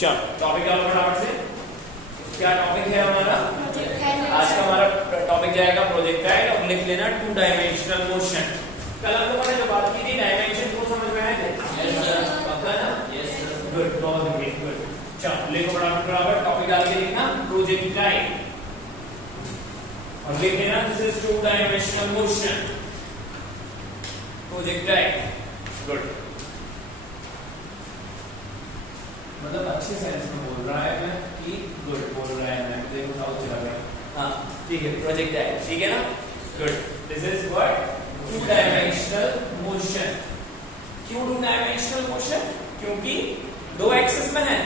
चलो टॉपिक डालो फटाफट से। क्या टॉपिक है हमारा आज का? हमारा टॉपिक जाएगा प्रोजेक्टाइल और लिख लेना 2 डायमेंशनल मोशन। कल हम लोगों ने जो बात की थी डायमेंशन को समझ में आए थे? पक्का ना? Yes sir. गुड, बहुत गुड। चलो लिखो फटाफट टॉपिक डाल के लिखना प्रोजेक्टाइल और लिख लेना this is 2 dimensional motion projectile. Good, मतलब अच्छे सेंस में बोल रहा है मैं कि गुड बोल रहा है मैं, देखो हाउ चला गया। हाँ ठीक है, प्रोजेक्टाइल ठीक है ना? Good, this is what 2 dimensional motion. क्यों 2 डायमेंशनल मोशन? क्योंकि 2 एक्सिस में है।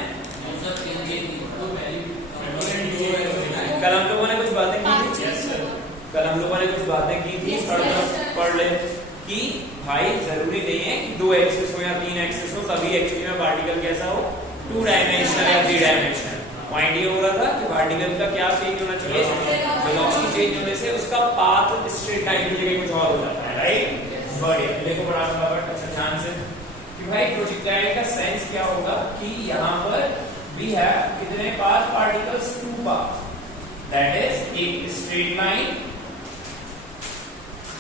कल हम लोगों ने कुछ बातें की थी। कल हम लोगों ने कुछ बातें की थी, पढ़ ले कि भाई जरूरी नहीं है कि 2 एक्सिस हो या 3 एक्सिस हो, तभी एक्चुअली में पार्टिकल कैसा हो, 2 डायमेंशनल या 3 डायमेंशनल। पॉइंट ये हो रहा था कि पार्टिकल का क्या चेंज होना चाहिए, वेलोसिटी चेंज होने से उसका पाथ स्ट्रेट लाइन की जगह कुछ और हो जाता है, राइट? बढ़िया, देखो बड़ा फटाफट अच्छा ध्यान से कि भाई प्रोजेक्टाइल का सेंस क्या होगा कि यहाँ पर वी हैव कितने path particles, 2 path, that is एक स्ट्रेट लाइन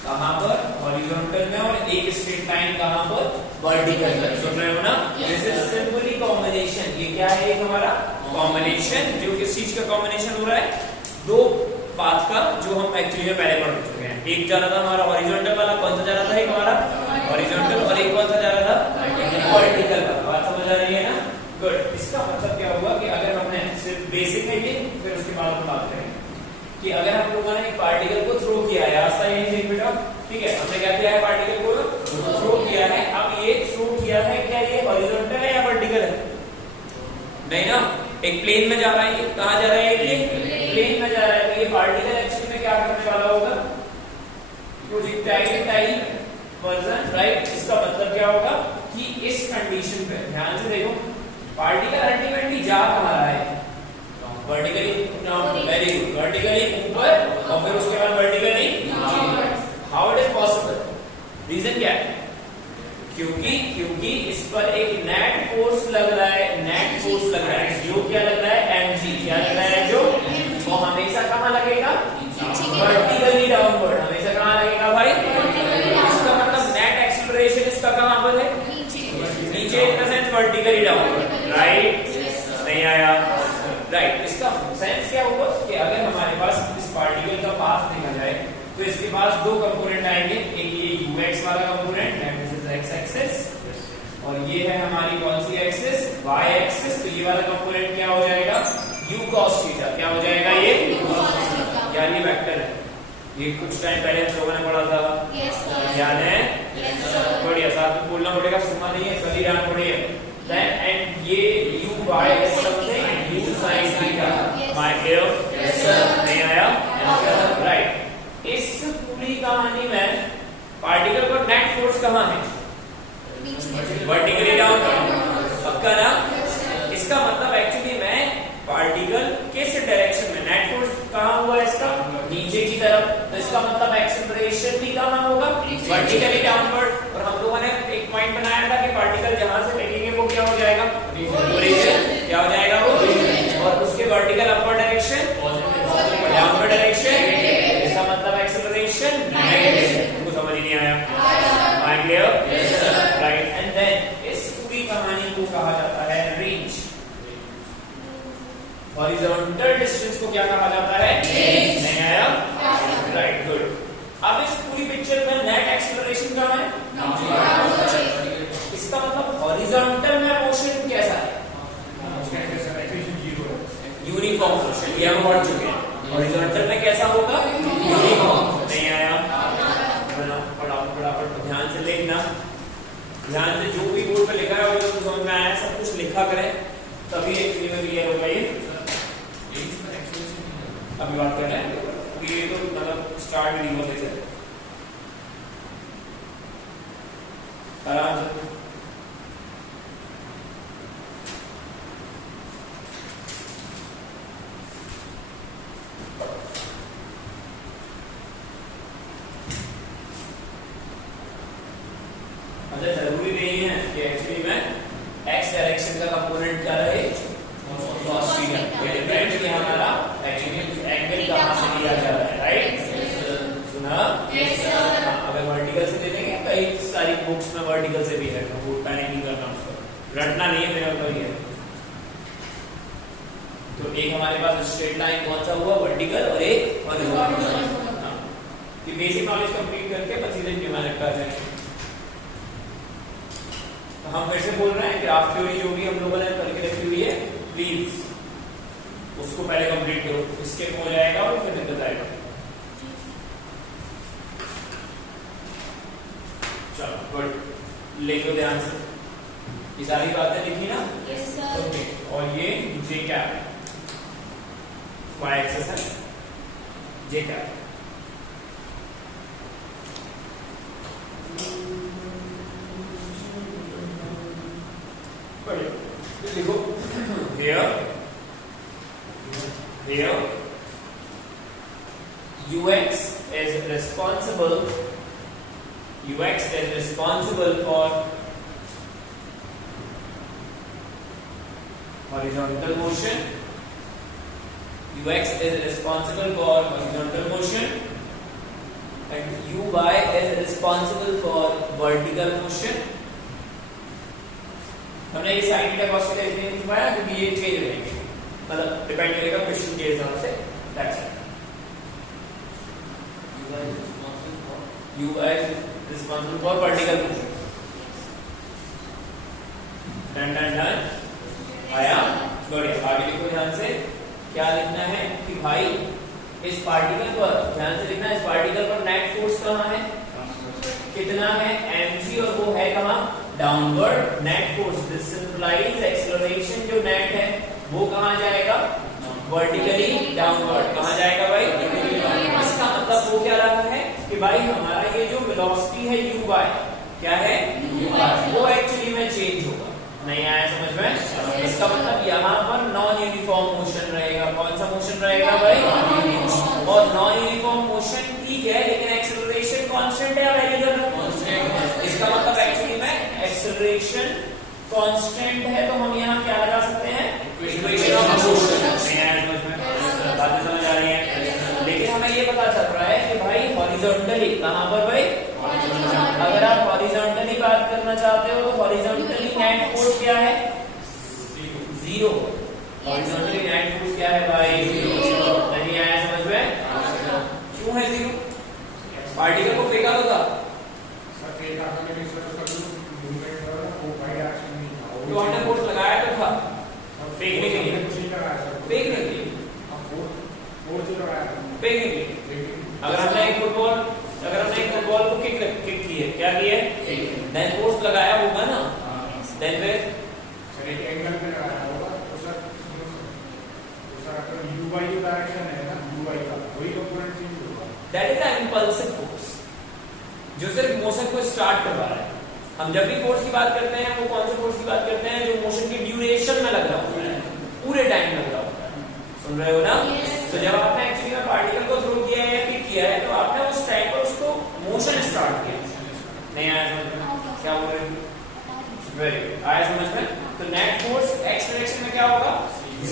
कहां पर, हॉरिजॉन्टल में, और एक स्ट्रेट लाइन कहां पर, वर्टिकल में। सुन रहे हो ना? This is simply combination. ये क्या है? एक हमारा कॉम्बिनेशन, जो किस चीज का कॉम्बिनेशन हो रहा है? 2 पाथ का, जो हम एक्चुअली में पहले पढ़ चुके हैं। एक जा रहा था हमारा हॉरिजॉन्टल वाला, कौन सा जा रहा था? एक हमारा हॉरिजॉन्टल, और एक कौन सा जा रहा था? वर्टिकल वाला। बात समझ आ रही है ना? गुड। इसका मतलब क्या हुआ कि अगर हमने सिर्फ बेसिक है ये, फिर उसके बाद हम बात करेंगे कि अगर हम लोगों ने एक पार्टिकल को थ्रो किया है, रास्ता यही देख बेटा, ठीक है? हमने क्या किया है? पार्टिकल को थ्रो किया है। अब ये थ्रो किया है, क्या ये हॉरिजॉन्टल है या वर्टिकल है? नहीं ना, एक प्लेन में जा रहा है। ये कहां जा रहा है? ये प्लेन में जा रहा है। तो ये पार्टिकल एक्चुअली में क्या करने वाला होगा? Projectile type version, right? इसका मतलब क्या होगा कि इस कंडीशन पे ध्यान से देखो, पार्टिकल अल्टीमेटली जा कहां रहा है? वर्टिकली। वेरी गुड, वर्टिकली ऊपर और फिर उसके बाद वर्टिकली नीचे। How it is possible? Reason क्या है? क्योंकि इस पर एक नेट फोर्स लग रहा है। नेट फोर्स लग रहा है जो क्या लग रहा है? mg। क्या लग रहा है? जो वो हमेशा कहां लगेगा? Vertically downward. हमेशा कहां लगेगा भाई? इसका मतलब नेट एक्सीलरेशन इसका कहां पर है? नीचे, in the sense vertically downward, right? नहीं आया? राइट। इसका सेंस क्या होगा कि अगर हमारे पास इस पार्टिकल का पाथ देखा जाए तो इसके पास 2 कंपोनेंट आएंगे। एक ये ux वाला component, that is x axis, और ये है हमारी कौन सी एक्सिस? y axis. तो ये वाला कंपोनेंट क्या हो जाएगा? u cos theta. क्या हो जाएगा? ये यार ये वेक्टर है। ये कुछ टाइम पहले हम लोगों ने पढ़ा था, याद है? बढ़िया, साथ में बोलना पड़ेगा, सुनना नहीं है, सभी ध्यान पड़ेगा। एंड ये u y is something u sin theta, my dear? Yes sir। नहीं आया? राइट। इस पूरी कहानी में पार्टिकल पर नेट फोर्स कहां है? Vertically down. पक्का ना? इसका मतलब एक्चुअली में पार्टिकल किस डायरेक्शन में, नेट फोर्स कहां हुआ इसका? नीचे की तरफ। तो इसका मतलब एक्सेलरेशन भी कहां होगा? Vertically downward. और हम लोगों ने एक पॉइंट बनाया था कि पार्टिकल जहां से लेंगे वो क्या हो जाएगा? ओरिजिन। क्या हो जाएगा वो? और उसके vertical upward direction, downward direction. इसका मतलब एक्सेलरेशन नेगेटिव। तुमको समझ नहीं आया? I clear? Yes sir. Right. And then इस पूरी कहानी को कहा जाता है रेंज। हॉरिजॉन्टल डिस्टेंस को क्या कहा जाता है? रेंज। नहीं आया? Right, good. अब इस पूरी पिक्चर में नेट एक्सेलरेशन कहां है? इसका मतलब हॉरिजॉन्टल में मोशन कैसा है? Uniform motion. ये हम पढ़ चुके हैं। हॉरिजॉन्टल में कैसा होगा? यूनिफॉर्म। नहीं आया? फटाफट ध्यान से लिखना, ध्यान से जो भी बोर्ड पे लिखा है और जो समझ में आया सब कुछ लिखा करें, तभी एक्चुअली में क्लियर होगा। ये अभी बात कर रहे हैं, ये तो मतलब स्टार्ट नहीं होते से आराम से। अच्छा, जरूरी नहीं है कि एक्चुअली में x डायरेक्शन का कंपोनेंट क्या रहे? नहीं है, मेरा मतलब ये है। तो एक हमारे पास स्ट्रेट लाइन कौन सा हुआ, वर्टिकल, और एक हॉरिजॉन्टल। हाँ, ये बेसिक नॉलेज कंप्लीट करके बस सीधे न्यूमेरिक पे आ जाएंगे। तो हम फिर से बोल रहे हैं ग्राफ थ्योरी जो भी हम लोगों ने करके रखी हुई है, प्लीज उसको पहले कंप्लीट करो, इसके हो जाएगा और फिर दिक्कत आएगा। चलो गुड, लिख लो ध्यान से, ये सारी बातें लिखी ना? Yes sir. ओके, और ये जे कैप y एक्सिस है, जे कैप लिखो। here ux is responsible for horizontal motion. Ux is responsible for horizontal motion and uy is responsible for vertical motion. हमने ये साइन थीटा cos थीटा इसलिए नहीं पाया क्योंकि ये चेंज रहेंगे, मतलब डिपेंड करेगा क्वेश्चन के हिसाब से। That's it. uy is responsible for vertical motion। Done आया, बढ़िया। आगे देखो ध्यान से, क्या लिखना है कि भाई इस पार्टिकल पर ध्यान से लिखना है, इस पार्टिकल पर नेट फोर्स कहाँ है, कितना है, mg, और वो है कहाँ, downward net force. This सिंपलाइज acceleration जो नेट है वो कहाँ जाएगा, वर्टिकली डाउनवर्ड। कहाँ जाएगा भाई, इसका मतलब वो क्या रहा है कि भाई हमारा ये जो वेलोसिटी है uy क्या है, वो एक्चुअली में चेंज होगा। नहीं आया समझ में? इसका मतलब यहाँ पर नॉन यूनिफॉर्म मोशन रहेगा। कौन सा मोशन रहेगा भाई, और नॉन यूनिफॉर्म मोशन ठीक है, लेकिन एक्सेलरेशन कांस्टेंट है या वेरिएबल? इसका मतलब एक्चुअली में एक्सेलरेशन कांस्टेंट है, तो हम यहाँ क्या लगा सकते हैं, इक्वेशन ऑफ मोशन। बातें समझ आ रही हैं? लेकिन हमें ये पता चल रहा है कि भाई हॉरिजॉन्टली कहाँ पर भाई, अगर आप हॉरिजॉन्टली बात करना चाहते हो तो हॉरिजॉन्टली नेट फोर्स क्या है, जीरो। हॉरिजॉन्टली नेट फोर्स क्या है भाई, जीरो। नहीं आया समझ में? क्यों है जीरो? पार्टिकल को फेंका होगा, तो हमने फोर्स लगाया तो था फेंकने के लिए, फेंकने के लिए, फेंकने के लिए। अगर हमने एक फुटबॉल को किक की है, क्या किया है, देन फोर्स लगाया होगा ना, देन फिर एक एंगल पे लगाया होगा, तो सर uy की डायरेक्शन है ना, uy का वही कंपोनेंट चेंज होगा। That is the impulsive force जो सिर्फ मोशन को स्टार्ट करवा रहा है। हम जब भी फोर्स की बात करते हैं वो कौन से फोर्स की बात करते हैं, जो मोशन की ड्यूरेशन में लग रहा होता है, पूरे टाइम लग रहा होता है। सुन रहे हो ना? तो जब आपने एक्चुअली में पार्टिकल को थ्रो किया है या किक किया है, तो आपने उस टाइम पर उसको मोशन स्टार्ट किया। नहीं आया समझ में? क्या बोल रहे हो? वेरी गुड, आया समझ में? तो नेट फोर्स एक्स डायरेक्शन में क्या होगा,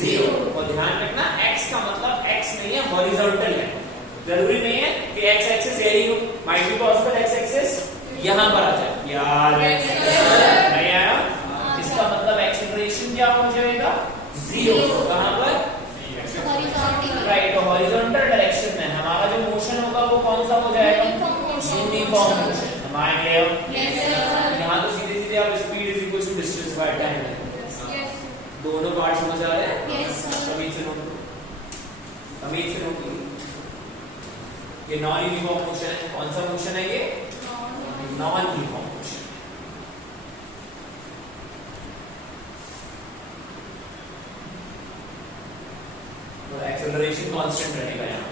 जीरो। और ध्यान रखना एक्स का मतलब एक्स नहीं है, हॉरिजॉन्टल है। जरूरी नहीं है कि एक्स एक्सिस यही हो, might be possible x axis यहाँ पर आ जाए यार। नहीं आया? इसका मतलब एक्सेलरेशन क्या हो जाएगा, जीरो। कहाँ पर, राइट, हॉरिजॉन्टल डायरेक्शन में हमारा जो मोशन होगा वो कौन सा हो जाएगा, यूनिफॉर्म मोशन। हमारे यहाँ तो सीधे सीधे आप speed is equal to distance by time है। दोनों पार्ट समझ आ रहे हैं? अमीर से नोट करो, ये नॉन यूनिफॉर्म मोशन है। कौन सा मोशन है ये, नॉन यूनिफॉर्म मोशन। तो एक्सेलरेशन कांस्टेंट रहेगा यहाँ।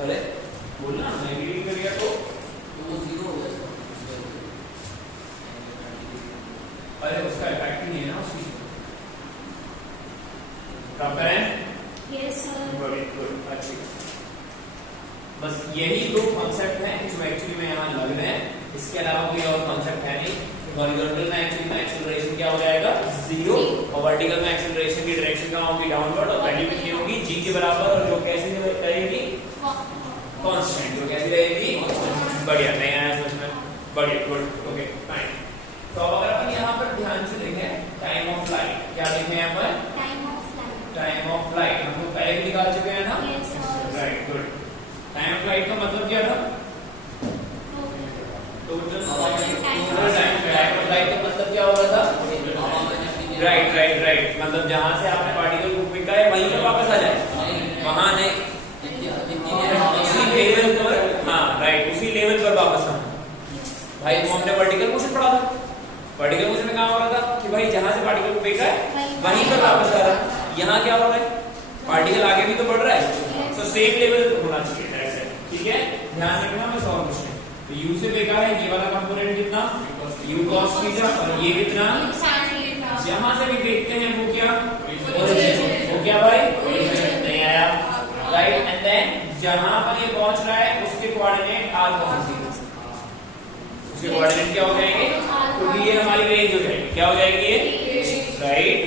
अरे बोलना नेगेटिव कर दिया तो वो जीरो हो गया। अरे उसका इफेक्ट नहीं है ना उस चीज में। ड्रॉप करें? Yes sir. वेरी गुड, अच्छी। बस यही दो कॉन्सेप्ट हैं जो एक्चुअली में यहाँ लग रहे हैं, इसके अलावा कोई और कॉन्सेप्ट है नहीं। हॉरिजॉन्टल में एक्चुअली में एक्सेलरेशन क्या हो जाएगा? 0, और वर्टिकल में एक्सेलरेशन की डायरेक्शन कहाँ होगी? डाउनवर्ड, और वैल्यू कितनी होगी? g के बराबर, और जो कैसी रहेगी? कांस्टेंट। जो कैसी रहेगी? बढ़िया, नहीं आया समझ में? बढ़िया, गुड, ओके फाइन। तो अब अगर अपन यहाँ पर ध्यान से देखें टाइम ऑफ फ्लाइट, क्या लिखे हैं यहाँ पर? Time of flight. Time of flight हम लोग पहले भी निकाल चुके हैं ना? Yes sir. Right, good. Time of flight का मतलब क्या था? Total time. Time of flight का मतलब क्या हो रहा था? राइट राइट राइट, मतलब जहां से आपने पार्टिकल को फेंका है वहीं पर वापस आ जाए, वहां नहीं, उसी लेवल पर। हाँ राइट, उसी लेवल पर वापस आना। भाई वो हमने वर्टिकल मोशन पढ़ा था। वर्टिकल मोशन में क्या हो रहा था कि भाई जहां से पार्टिकल को फेंका है वहीं पर वापस आ रहा है। यहाँ क्या हो रहा है? पार्टिकल आगे भी तो बढ़ रहा है, तो सेम लेवल होना चाहिए डायरेक्ट। ठीक है, ध्यान रखना। मैं सॉल्यूशन तो u से फेंका है, ये वाला कंपोनेंट कितना? u cos थीटा, और ये कितना? जहां से भी फेंकते हैं वो क्या? वो क्या भाई? नहीं आया, राइट। एंड देन जहां पर ये पहुंच रहा है उसके कोऑर्डिनेट r कौन सी? उसके कोऑर्डिनेट क्या हो जाएंगे? क्योंकि ये हमारी रेंज हो जाएगी। क्या हो जाएगी ये? राइट,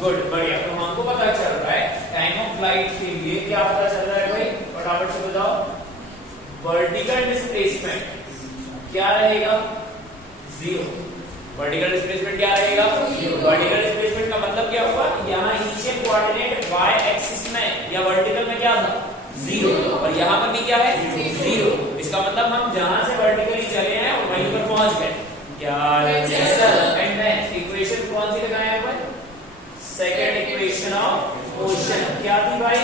गुड, बढ़िया। तो हमको पता चल रहा है टाइम ऑफ फ्लाइट के लिए क्या पता चल रहा है भाई? फटाफट से बताओ। वर्टिकल डिस्प्लेसमेंट क्या रहेगा? 0। वर्टिकल डिस्प्लेसमेंट क्या रहेगा? 0। वर्टिकल डिस्प्लेसमेंट का मतलब क्या हुआ? यहाँ इनिशियल कोऑर्डिनेट y एक्सिस में या वर्टिकल में क्या था? 0, और यहाँ पर भी क्या है? 0। इसका मतलब हम जहां से वर्टिकली चले हैं वहीं पर पहुंच गए। क्या? एंड नेक्स्ट इक्वेशन कौन सी लगाए हैं अपन? सेकंड इक्वेशन ऑफ मोशन क्या थी भाई?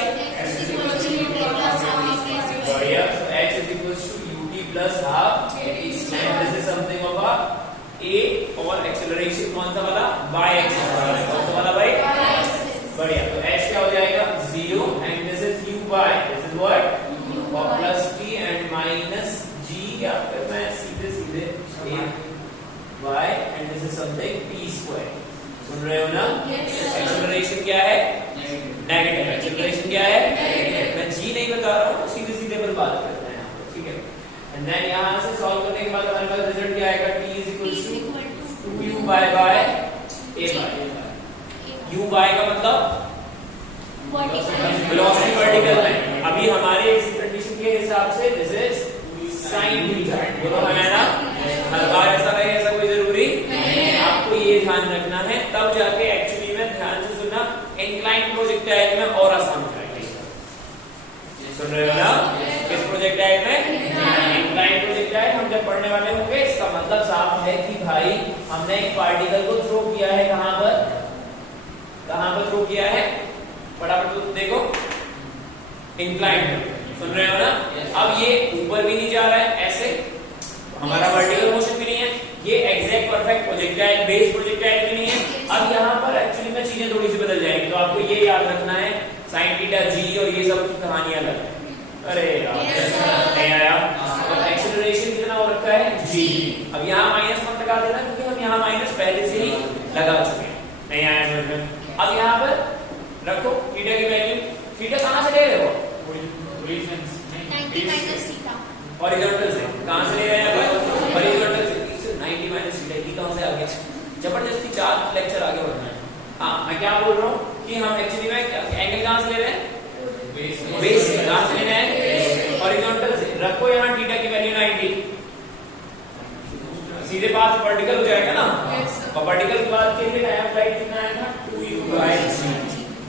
बढ़िया, so h is equals to ut plus half and this is something of a a, और एक्सेलरेशन कौन सा वाला? y एक्सिस वाला। कौन सा वाला भाई? बढ़िया, तो h क्या हो जाएगा? 0 and this is u y, this is what? और plus t and minus g, या फिर मैं सीधे सीधे a y and this is something t square। सुन रहे हो ना? एक्सेलरेशन क्या है? नेगेटिव। एक्सेलरेशन क्या है? मैं जी नहीं बता रहा हूँ, सीधे सीधे पर बात करते हैं यहाँ पे, ठीक है। एंड देन यहाँ से सॉल्व करने के बाद हमारे पास रिजल्ट क्या आएगा? t is equal to 2u by a by u by का मतलब वेलोसिटी वर्टिकल में। अभी हमारे इस कंडीशन के हिसाब से दिस इज sin थीटा। बोलो है ना? हर बार ऐसा रहे ऐसा कोई जरूरी नहीं, आपको ये ध्यान रखना है, तब जाके एक्चुअली में ध्यान से सुनना इंक्लाइन प्रोजेक्टाइल में और आसान हो जाएगा। सुन रहे हो ना? किस प्रोजेक्टाइल में? इंक्लाइन प्रोजेक्टाइल हम जब पढ़ने वाले होंगे इसका मतलब साफ है कि भाई हमने एक पार्टिकल को थ्रो किया है। कहां पर? कहां पर थ्रो किया है? फटाफट तो देखो, इंक्लाइन। सुन रहे हो ना? अब ये ऊपर भी नहीं जा रहा है ऐसे, हमारा वर्टिकल मोशन भी नहीं है, ये exact perfect projectile base projectile भी नहीं है। अब यहाँ पर एक्चुअली में चीजें थोड़ी सी बदल जाएंगी, तो आपको ये याद रखना है sin थीटा g और ये सब की कहानियां अलग है। अरे यार नहीं आया। तो एक्सेलरेशन कितना हो रखा है? g। अब यहाँ माइनस मत लगा देना क्योंकि हम यहाँ माइनस पहले से ही लगा चुके हैं। नहीं आया समझ में? अब यहाँ पर रखो थीटा की वैल्यू। थीटा कहाँ से ले रहे हो? हॉरिजॉन्टल से। कहां से ले रहे हैं अपन? हॉरिजॉन्टल से। 90 माइनस थीटा की कहां से आ गया? जबरदस्ती 4 लेक्चर आगे बढ़ना है। हाँ, मैं क्या बोल रहा हूँ कि हम एक्चुअली में एंगल कहां से ले रहे हैं? बेस से। कहां से ले रहे हैं? हॉरिजॉन्टल से। रखो यहाँ थीटा की वैल्यू 90, सीधे पास वर्टिकल हो जाएगा ना। और वर्टिकल के बाद के लिए टाइम फ्लाइट कितना आया था? 2u by g।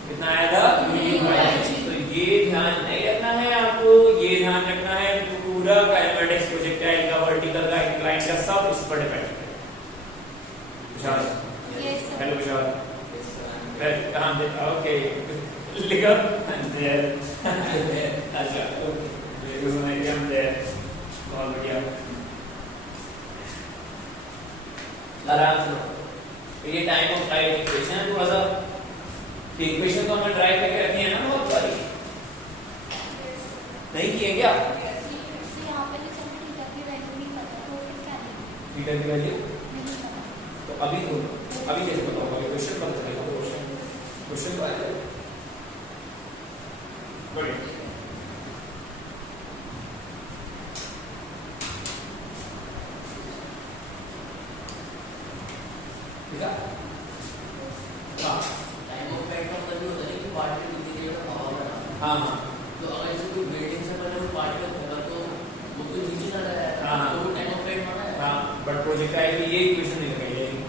कितना आया था? 2u by g। तो ये ध्यान नहीं रखना है आपको, ये ध्यान रखना है पूरा काइनेमेटिक्स प्रोजेक्टाइल का, वर्टिकल का, इंक्लाइन का, सब इस पर डिपेंड है। विशाल, हेलो विशाल, कहाँ पे? ओके, लिखो देयर। अच्छा, ओके, हम देयर। बहुत बढ़िया। आराम से। ये टाइम ऑफ फ्लाइट इक्वेशन है, थोड़ा सा इक्वेशन तो हमने ड्राइव करके रखी है ना बहुत सारी, नहीं किए क्या? थीटा की वैल्यू तो अभी कैसे बताऊंगा? क्वेश्चन पर बताएगा। क्वेश्चन तो आएगा। बढ़िया। ठीक है। हाँ टाइम ऑफ फ्लाइट का मतलब ये होता है कि पार्टिकल कितनी देर में हवा में रहता है। हाँ तो अगर इसे कोई वेटिंग से पहले वो पार्टिकल होगा तो वो तो नीचे चला जाएगा। हाँ। तो वो टाइम ऑफ फ्लाइट माना है। हाँ, बट प्रोजेक्टाइल की ये इक्वेशन नहीं लगाई जाएगी।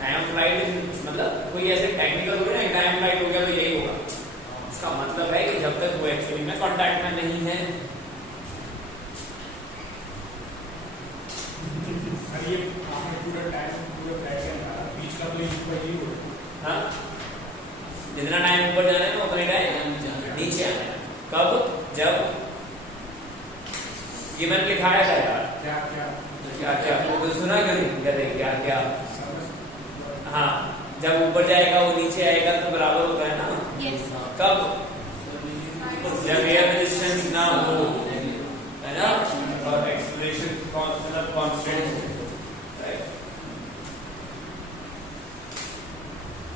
टाइम फ्लाइट मतलब कोई ऐसे टेक्निकल हो गया ना, टाइम फ्लाइट हो गया तो यही होगा। इसका मतलब है कि जब तक वो एक्चुअली में कांटेक्ट में नहीं है। सर ये आपने पूरा टाइम पूरा फ्लाइट के अंदर बीच का तो इक्वल ही होगा। हाँ, जितना टाइम ऊपर जाना है ना उतना टाइम नीचे आना है। कब? जब ये मैंने लिखा है यार, क्या क्या क्या क्या तो सुना क्यों नहीं? क्या क्या? समझ हाँ, जब ऊपर जाएगा वो नीचे आएगा तो बराबर होता है ना। Yes. कब? जब एयर रेजिस्टेंस ना हो, है ना, और एक्सेलरेशन मतलब कांस्टेंट हो, राइट?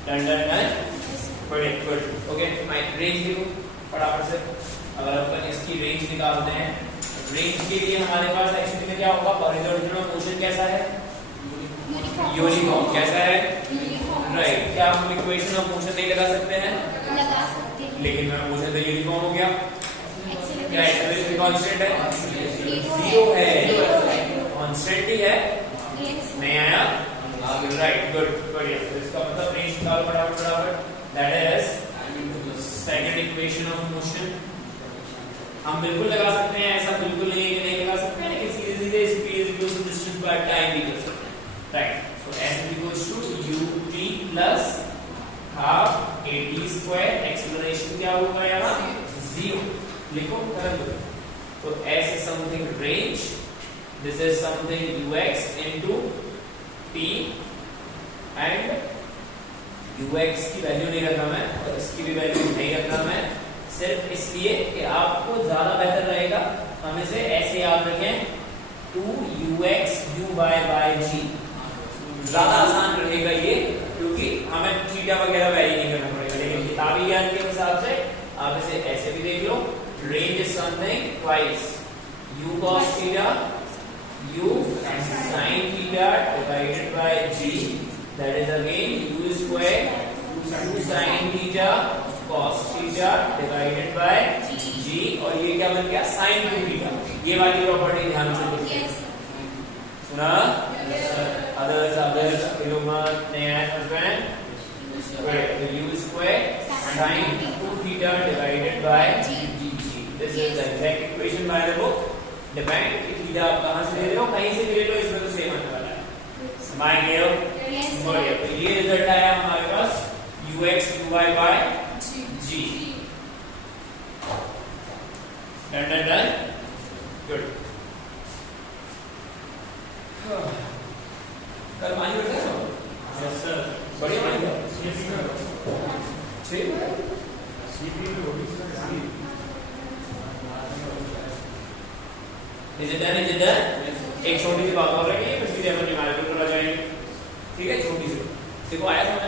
Done done done. बड़े गुड। ओके, मैं रेंज लिखूं फटाफट से। अगर अपन इसकी रेंज निकालते हैं, रेंज के लिए हमारे पास एक्चुअली में क्या होगा? हॉरिजॉन्टल मोशन कैसा है? यूनिफॉर्म। कैसा है? यूनिफॉर्म। राइट। क्या हम इक्वेशन ऑफ मोशन नहीं लगा सकते हैं? लगा सकते हैं। लेकिन मोशन तो यूनिफॉर्म हो गया। क्या एक्सेलरेशन कांस्टेंट है? जीरो है। है। कांस्टेंट ही है। Yes. नहीं आया? राइट, गुड, बढ़िया। तो इसका मतलब रेंज निकालो फटाफट फटाफट। That is second equation of motion. हम बिल्कुल लगा सकते हैं, ऐसा बिल्कुल नहीं है कि नहीं लगा सकते हैं, लेकिन सीधे सीधे speed is equal to distance by time भी कर सकते हैं, right? So s is equal to ut plus half at square. Acceleration क्या होगा यहाँ? 0। लिखो, कर दो। तो s is something range, this is something ux into t, and ux की वैल्यू नहीं रखना मैं और इसकी भी वैल्यू नहीं रखना मैं, सिर्फ इसलिए कि आपको ज्यादा बेहतर रहेगा हम इसे ऐसे याद रखें 2ux uy by g। ज्यादा आसान रहेगा ये, क्योंकि हमें थीटा वगैरह वैरी नहीं करना पड़ेगा। लेकिन किताबी ज्ञान के हिसाब से आप इसे ऐसे भी देख लो, range is something twice u cos theta u sin theta divided by g, that is again u square 2 sin theta cos theta divided by g, और ये क्या बन गया? sin 2 theta. ये वाली प्रॉपर्टी ध्यान से देखिए। Yes. सुना? others ये लोग नहीं आए हस्बैंड। तो u square sin 2 theta divided by g। This is the exact equation by the book. Depend कि थीटा आप कहां से ले रहे हो, कहीं से भी ले लो, इसमें तो सेम आने वाला है। समझ गए हो? Yes. बढ़िया। तो ये रिजल्ट आया हमारे पास ux uy by g। Done done done. Good. कल मानी बैठे हो? Yes sir. बढ़िया मानी हो? ठीक है। सीपी होगी sir. Is it done? Is it done? एक छोटी सी बात और रही है, फिर सीधे अपन न्यूमेरिकल पर आ जाएंगे। ठीक है, छोटी सी। देखो आया समझ?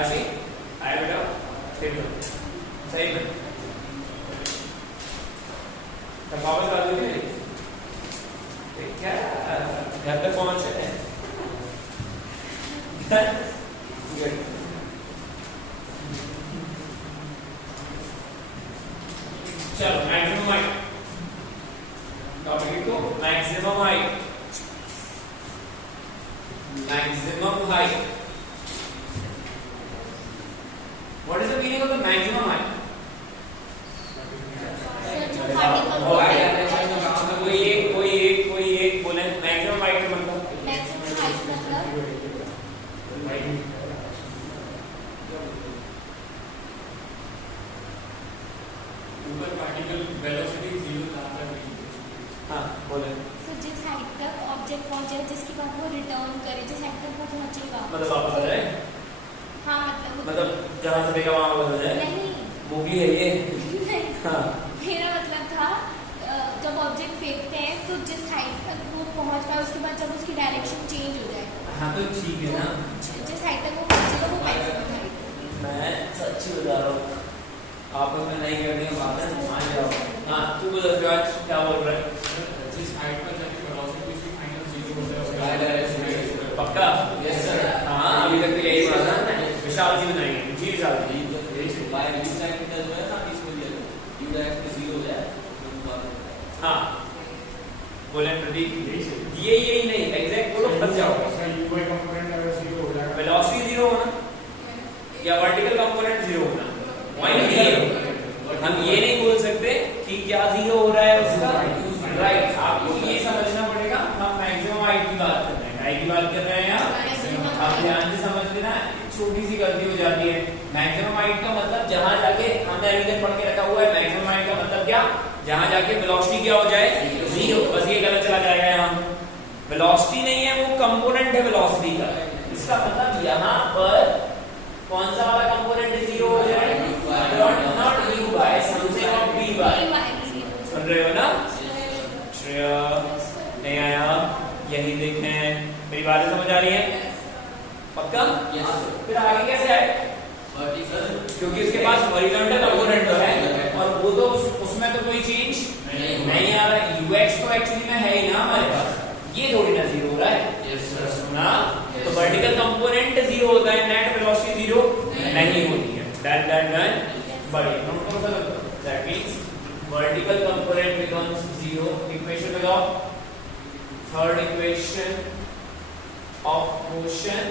आशी आया बेटा? ठीक है, सही है। तब वापस आ जाओगे? क्या घर तक पहुंचे हैं? चलो, मैक्सिमम हाइट टॉपिक को maximum height. Maximum height, what is the meaning of the maximum height? जो पार्टिकल कोई एक बोले मैक्सिमम हाइट का मतलब। मैक्सिमम हाइट मतलब ऊपर पार्टिकल वेलोसिटी 0 कहां तक है? हाँ बोले। सो जिस हाइट तक ऑब्जेक्ट पहुंचे, जिसके बाद वो रिटर्न करे, जिस हाइट तक वो पहुंचेगा। मतलब वापस आ जाए? हाँ मतलब जहाँ से देखा वहाँ वापस आ जाए? नहीं मूवी है ये। नहीं, हाँ मेरा मतलब था जब ऑब्जेक्ट फेंकते हैं तो जिस हाइट तक वो पहुंच पाए, उसके बाद जब उसकी डायरेक्शन चेंज हो जाए, हाँ तो ठीक है ना, जिस हाइट तक वो पहुंचेगा वो मैक्सिमम हाइट है। मैं सच्ची बता रहा हूँ। आपस में नहीं करनी है बातें, मान जाओ। हाँ तू बोल आज क्या बोल रहा है? जिस हाइट पर जाके वेलोसिटी की फाइनल जीरो होता है पक्का? Yes sir. हाँ अभी तक तो यही बात है। विशाल जी बताएंगे। जी विशाल जी। बाय यू साइन थीटा जो है ना इसमें दिया है यू डायरेक्ट 0 हो जाए तो हाँ बोले प्रदीप यही नहीं एग्जैक्ट बोलो फंस जाओगे। यूआई कंपोनेंट अगर जीरो हो जाएगा वेलोसिटी जीरो होना या वर्टिकल कंपोनेंट जीरो होना, पॉइंट ये है। हम ये नहीं बोल सकते कि क्या जीरो हो रहा है उसका, राइट। आपको ये समझना पड़ेगा हम मैक्सिमम हाइट की बात कर रहे हैं, हाइट की बात कर रहे हैं यहाँ। आप ध्यान से समझ लेना, छोटी सी गलती हो जाती है। मैक्सिमम हाइट का मतलब जहां जाके हमने अभी तक पढ़ के रखा हुआ है, मैक्सिमम हाइट का मतलब क्या, जहां जाके वेलोसिटी क्या हो जाए, जीरो। बस ये गलत चला जाएगा यहाँ। वेलोसिटी नहीं है, वो कंपोनेंट है वेलोसिटी का। इसका मतलब यहाँ पर कौन सा वाला कंपोनेंट जीरो हो जाए, not u by something of v by. सुन रहे हो ना? नहीं आया? यही देखें, मेरी बातें समझ आ रही है? पक्का? फिर आगे कैसे आए? वर्टिकल, क्योंकि उसके पास हॉरिजॉन्टल कंपोनेंट तो है और वो तो उसमें तो कोई चेंज नहीं आ रहा है। ux तो एक्चुअली में है ही ना हमारे पास, ये थोड़ी ना जीरो हो रहा है। Yes sir. सुना? तो वर्टिकल कंपोनेंट जीरो होता है, नेट वेलोसिटी जीरो नहीं होती है। That but that means vertical component becomes zero। Equation लगाओ, third equation of motion,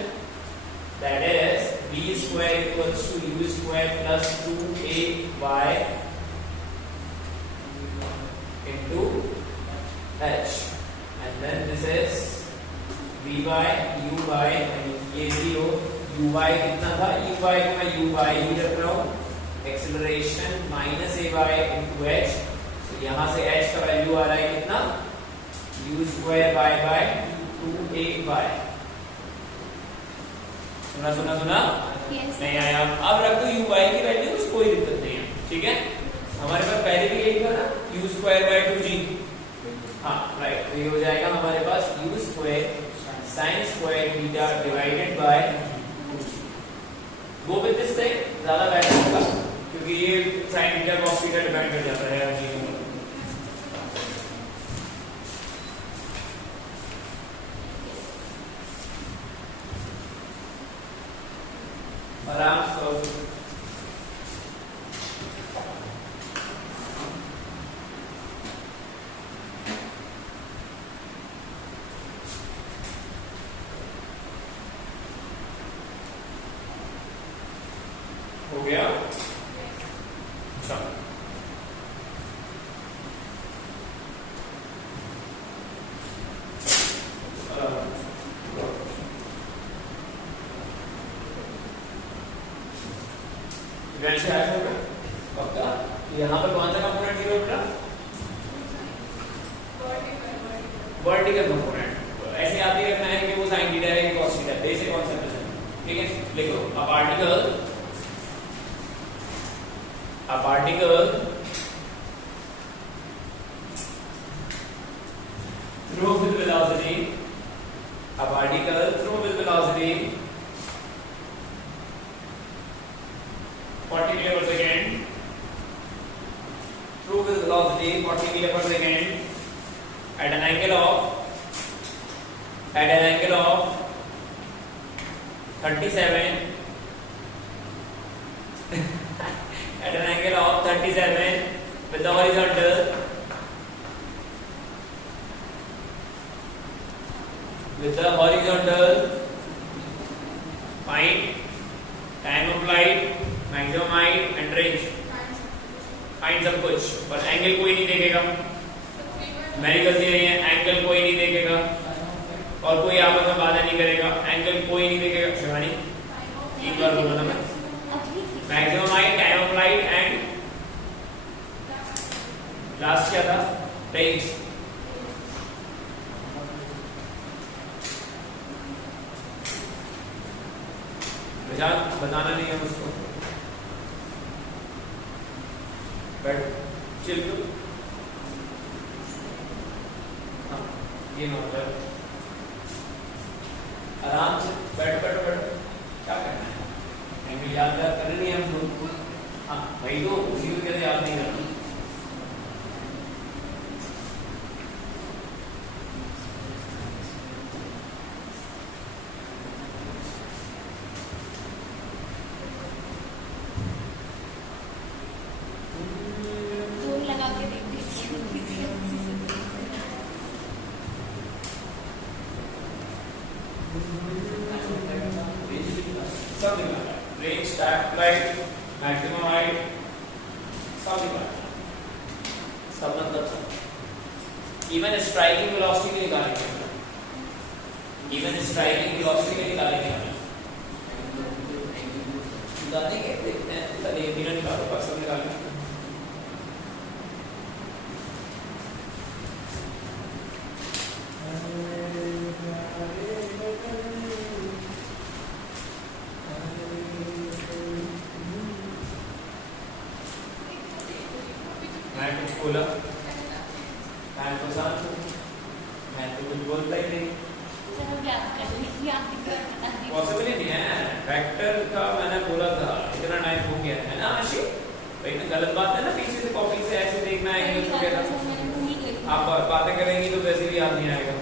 that is v square equals to u square plus 2ay into h, and then this is v by u by ये zero, u by कितना था, u by को मैं u by ही रख रहा हूँ, acceleration minus a by into h। तो यहाँ से h का वैल्यू आ रहा है कितना, u square y by 2ay। सुना सुना सुना? yes. नहीं आया? अब रख दो u y की वैल्यू, कोई दिक्कत नहीं है, ठीक है। हमारे पास पहले भी यही था ना, u स्क्वायर बाय 2g। हाँ राइट, तो ये हो जाएगा हमारे पास u square sine square theta divided bye 2g। Go with this thing, ज्यादा बेटर होगा क्योंकि ये sine theta cos theta depend कर जाता है हर चीज में। आराम से हो गया। चलो पक्का? यहाँ पर कौन सा कंपोनेंट जीरो उठ रहा? Vertical component. ऐसे याद ही रखना है कि वो साइन थीटा है कि कॉस थीटा, बेसिक कॉन्सेप्ट है, ठीक है। लिखो a particle through with velocity, a particle through with velocity 40 meter per second, through with velocity 40 meter per second at an angle of 37 at an angle of 37 with the horizontal find time of flight, maximum height and range। Find सब कुछ, पर angle कोई नहीं देखेगा, मेरी गलती नहीं है, एंगल कोई नहीं देखेगा और कोई आपस में बाधा नहीं करेगा, एंगल कोई नहीं देखेगा। शिवानी एक बार बोलो ना, maximum height, time of flight and last क्या था, रेंज। बताना नहीं है मुझको, बैठ चिल तो। हाँ ये नॉर्मल, आराम से बैठ बैठ बैठ, क्या करना है, एंगल याद करनी है हमको। हाँ भाई तो उसी को कहते याद नहीं करना। धूम लगा के देख दीजिए। सब निकालना है। Range, stack light, maximum height, सब निकालना है। सब मतलब सब। इवन स्ट्राइकिंग वेलोसिटी भी निकालेंगे। इवन स्ट्राइकिंग वेलोसिटी भी निकालेंगे हमें। निकालेंगे, देखते हैं। चलिए तीनों निकालो, पर सब निकालेंगे। मैं कुछ बोला, मैं तो शांत हूँ, मैं तो कुछ बोलता ही नहीं। चलो याद कर लेंगे, याद कर बता दी। पॉसिबल ही नहीं है। वेक्टर का मैंने बोला था, इतना टाइम हो गया है ना आशी? भाई ना गलत बात है ना, पीछे से कॉपी से ऐसे देखना है कि मैंने भूल गई। आप बातें करेंगी तो वैसे भी याद नहीं आएगा।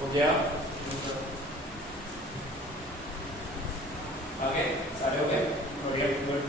हो गया? आगे सारे हो गए? बढ़िया, गुड।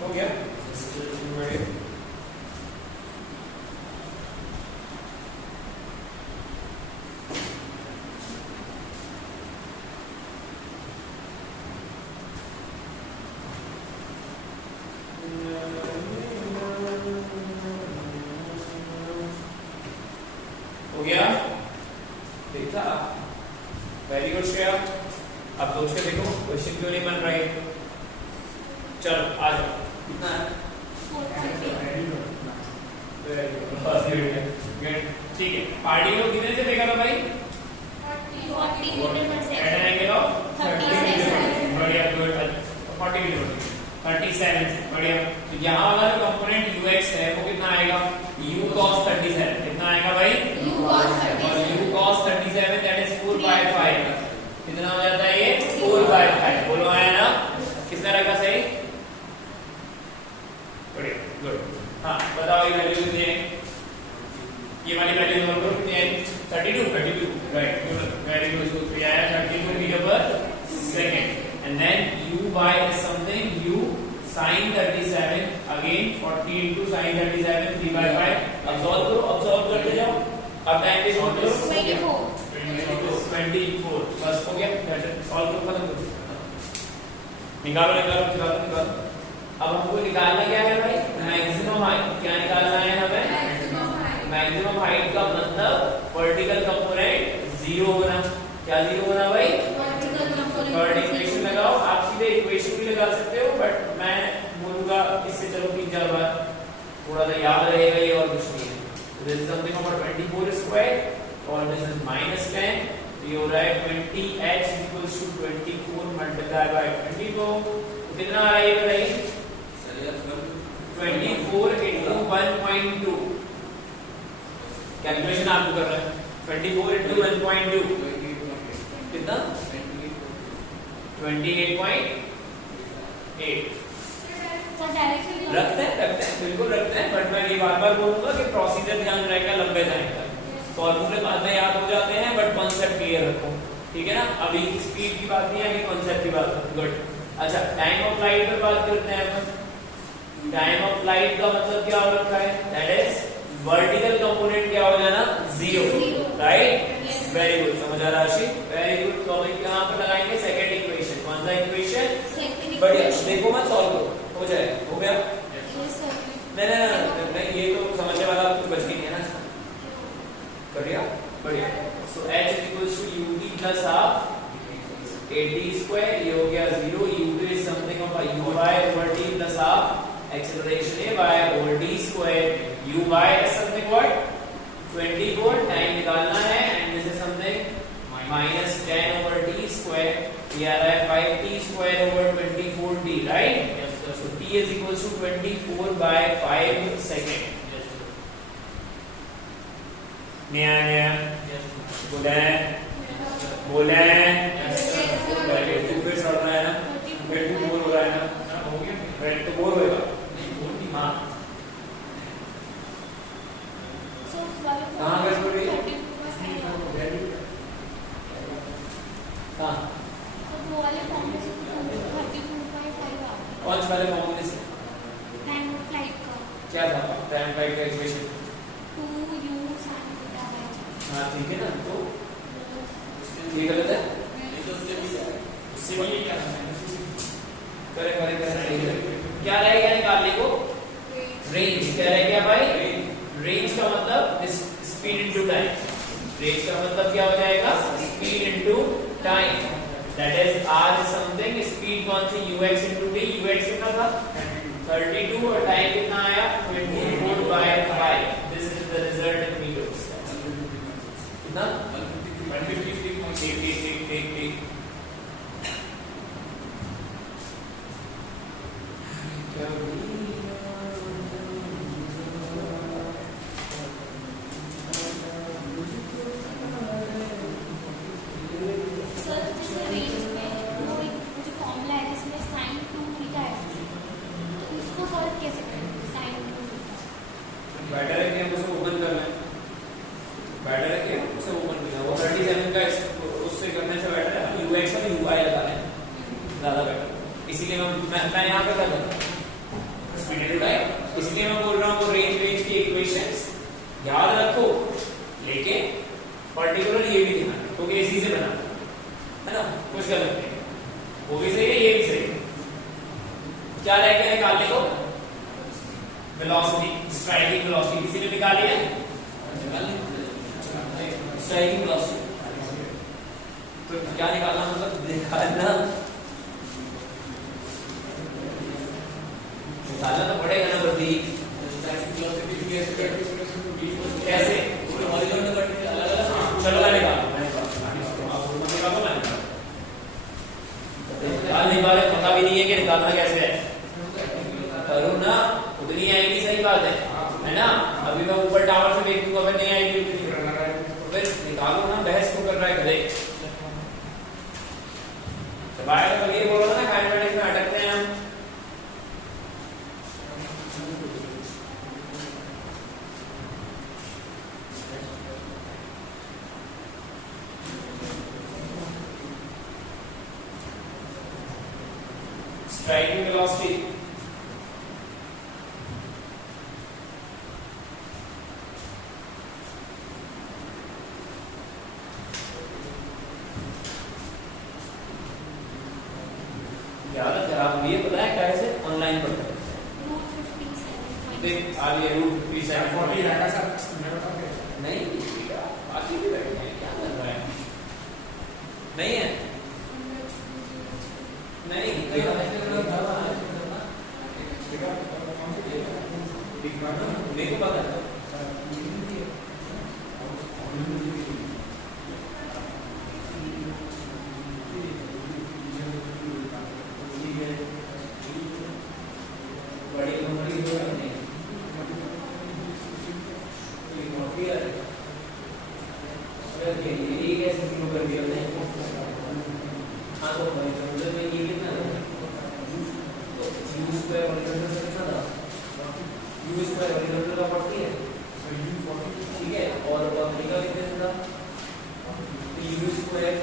हो गया? बढ़िया। हो गया? देखा? Very good Shreya. अब सोच के देखो क्वेश्चन क्यों नहीं बन रही। चलो आ जाओ। कितना है? 430। ठीक है। पार्टी को कितने से देखा था भाई? 40 metre per at second. An angle of 37। बढ़िया, गुड। 40 मीटर 37 बढ़िया। तो यहाँ वाला जो कंपोनेंट ux है वो कितना आएगा? u cos 37 कितना आएगा भाई? U cos और 37। u cos 37 that is 4/5। कितना हो जाता है ये? 4/5। बोलो आया ना? किसने रखा सही? बढ़िया, गुड। हाँ बताओ ये वैल्यू कितनी है? ये वाली वैल्यू नोट करो कितनी है? 32 राइट, गुड, वेरी गुड। तो ये आया 32 मीटर पर second. And then u by is something u sin 37 again 40 into sin 37 3/5। अब सॉल्व करते जाओ। अब टाइम पे सॉल्व करो। 24 बस हो गया। सॉल्व करो, खत्म करो। निकालो। अब हमको निकालना क्या है भाई? Maximum height. क्या निकालना है हमें? मैक्सिमम हाइट का मतलब वर्टिकल कंपोनेंट 0 होना। क्या 0 होना भाई? थर्ड इक्वेशन लगाओ। आप सीधे इक्वेशन भी लगा सकते हो, बट मैं बोलूंगा इससे चलो 3-4 बार थोड़ा सा याद रहेगा ये, और कुछ नहीं है। This is something about 24 square और दिस इज -10। ये हो रहा है 20h equals to 24 multiply by 24। कितना आ रहा है ये बताइए? 24 into 1.2। कैलकुलेशन आपको कर रहा है। 24 into 1.2 कितना? 28.8। रखते हैं बिल्कुल रखते हैं, बट मैं ये बार बोलूंगा कि प्रोसीजर ध्यान रहेगा लंबे टाइम तक। फॉर्मूले बाद में याद हो जाते हैं, बट कॉन्सेप्ट क्लियर रखो। ठीक है ना। अभी स्पीड की बात नहीं है, अभी कॉन्सेप्ट की बात है। गुड। अच्छा, टाइम ऑफ फ्लाइट पर बात करते हैं अपन। टाइम ऑफ फ्लाइट का मतलब क्या हो रखा है? दैट इज वर्टिकल कंपोनेंट क्या हो जाना? Zero, right? वेरी गुड, समझ आ रहा है आशीष? Very good. तो हम यहाँ पर लगाएंगे सेकंड इक्वेशन। कौन सा इक्वेशन? बढ़िया, देखो मत सॉल्व करो, हो जाए। हो गया? नहीं, ये तो समझने वाला कुछ बच ही नहीं है ना इसका। बढ़िया बढ़िया। सो h is equals to ut plus half 80 square, ये हो गया 0, u2 is something of a uy over t plus half acceleration a y over d square, uy is something what? 24, time निकालना है, and this is something minus 10 over t square, ये आ रहा है 5t square over 24t, right? So t is equals to 24 by 5 second. नया बोले तू फिर चढ़ रहा है ना, फिर तू बोर हो रहा है ना, हो गया फिर तो बोर होएगा। हाँ कहाँ गए बोलिए? हाँ कौन से वाले फॉर्मूले से? टाइम ऑफ फ्लाइट का क्या था टाइम फ्लाइट का equation? 2u sin theta by हाँ ठीक है ना, तो ये गलत है? उससे भी क्या करे क्या रहेगा निकालने को? रेंज। क्या रह गया भाई? रेंज का मतलब स्पीड इनटू टाइम। रेंज का मतलब क्या हो जाएगा? Speed into time. That is r is something, speed कौन सी? ux into t। ux कितना था? 32 और टाइम कितना आया? 24 by 5। This is the result in metres. कितना? 150। ठीक। सर जैसे रेंज में वो एक मुझे फॉर्मूला है जिसमें sin 2 थीटा है, तो इसको सॉल्व कैसे करेंगे? sin 2 थीटा बेटर है कि हम उसे ओपन कर लें। बेटर है कि हम उसे ओपन कर लें। वो 37 का उससे करने से बेटर है हम ux और uy लगा लें, ज्यादा बेटर। इसीलिए मैं यहाँ पे कर रहा हूँ स्पीड इनटू टाइम। इसलिए मैं बोल रहा हूँ वो रेंज की इक्वेशंस याद रखो, लेकिन पर्टिकुलर ये भी ध्यान रखो कि इसी से बना है ना, कुछ गलत नहीं। वो भी सही है, ये भी सही है। क्या रह गया निकालने को? Velocity, striking velocity. किसी ने निकाली है? Striking velocity. तो क्या निकालना मतलब? निकालना तो पड़ेगा ना बर्दी। कैसे? चलो मैं निकालूं। निकाल नहीं पा रहे, पता भी नहीं है कि निकालना कैसे है। करो ना, उतनी आएगी, सही बात है ना। अभी मैं ऊपर टावर से देख दूंगा, फिर नहीं आएगी उतनी, फिर निकालो ना। बहस को कर रहा है खड़े। तो ये बोलो ना, काइनेमेटिक्स में अटकते हैं हम। स्ट्राइकिंग वेलोसिटी याद है आप ये पता है कैसे? ऑनलाइन पढ़ते हैं। देख आ गया रूट 57 40 रहता सब मैं बताऊं नहीं बाकी भी बैठे हैं, क्या कर रहा है? नहीं है नहीं मेरे को पता है। बड़ी कंपनी जो है ये कैसे शुरू कर दिया हमने? हाँ तो में ये कितना था? तो u स्क्वायर हॉरिजॉन्टल से कितना था? u स्क्वायर हॉरिजॉन्टल का 40 है, ठीक है, और वर्टिकल कितना था? तो u स्क्वायर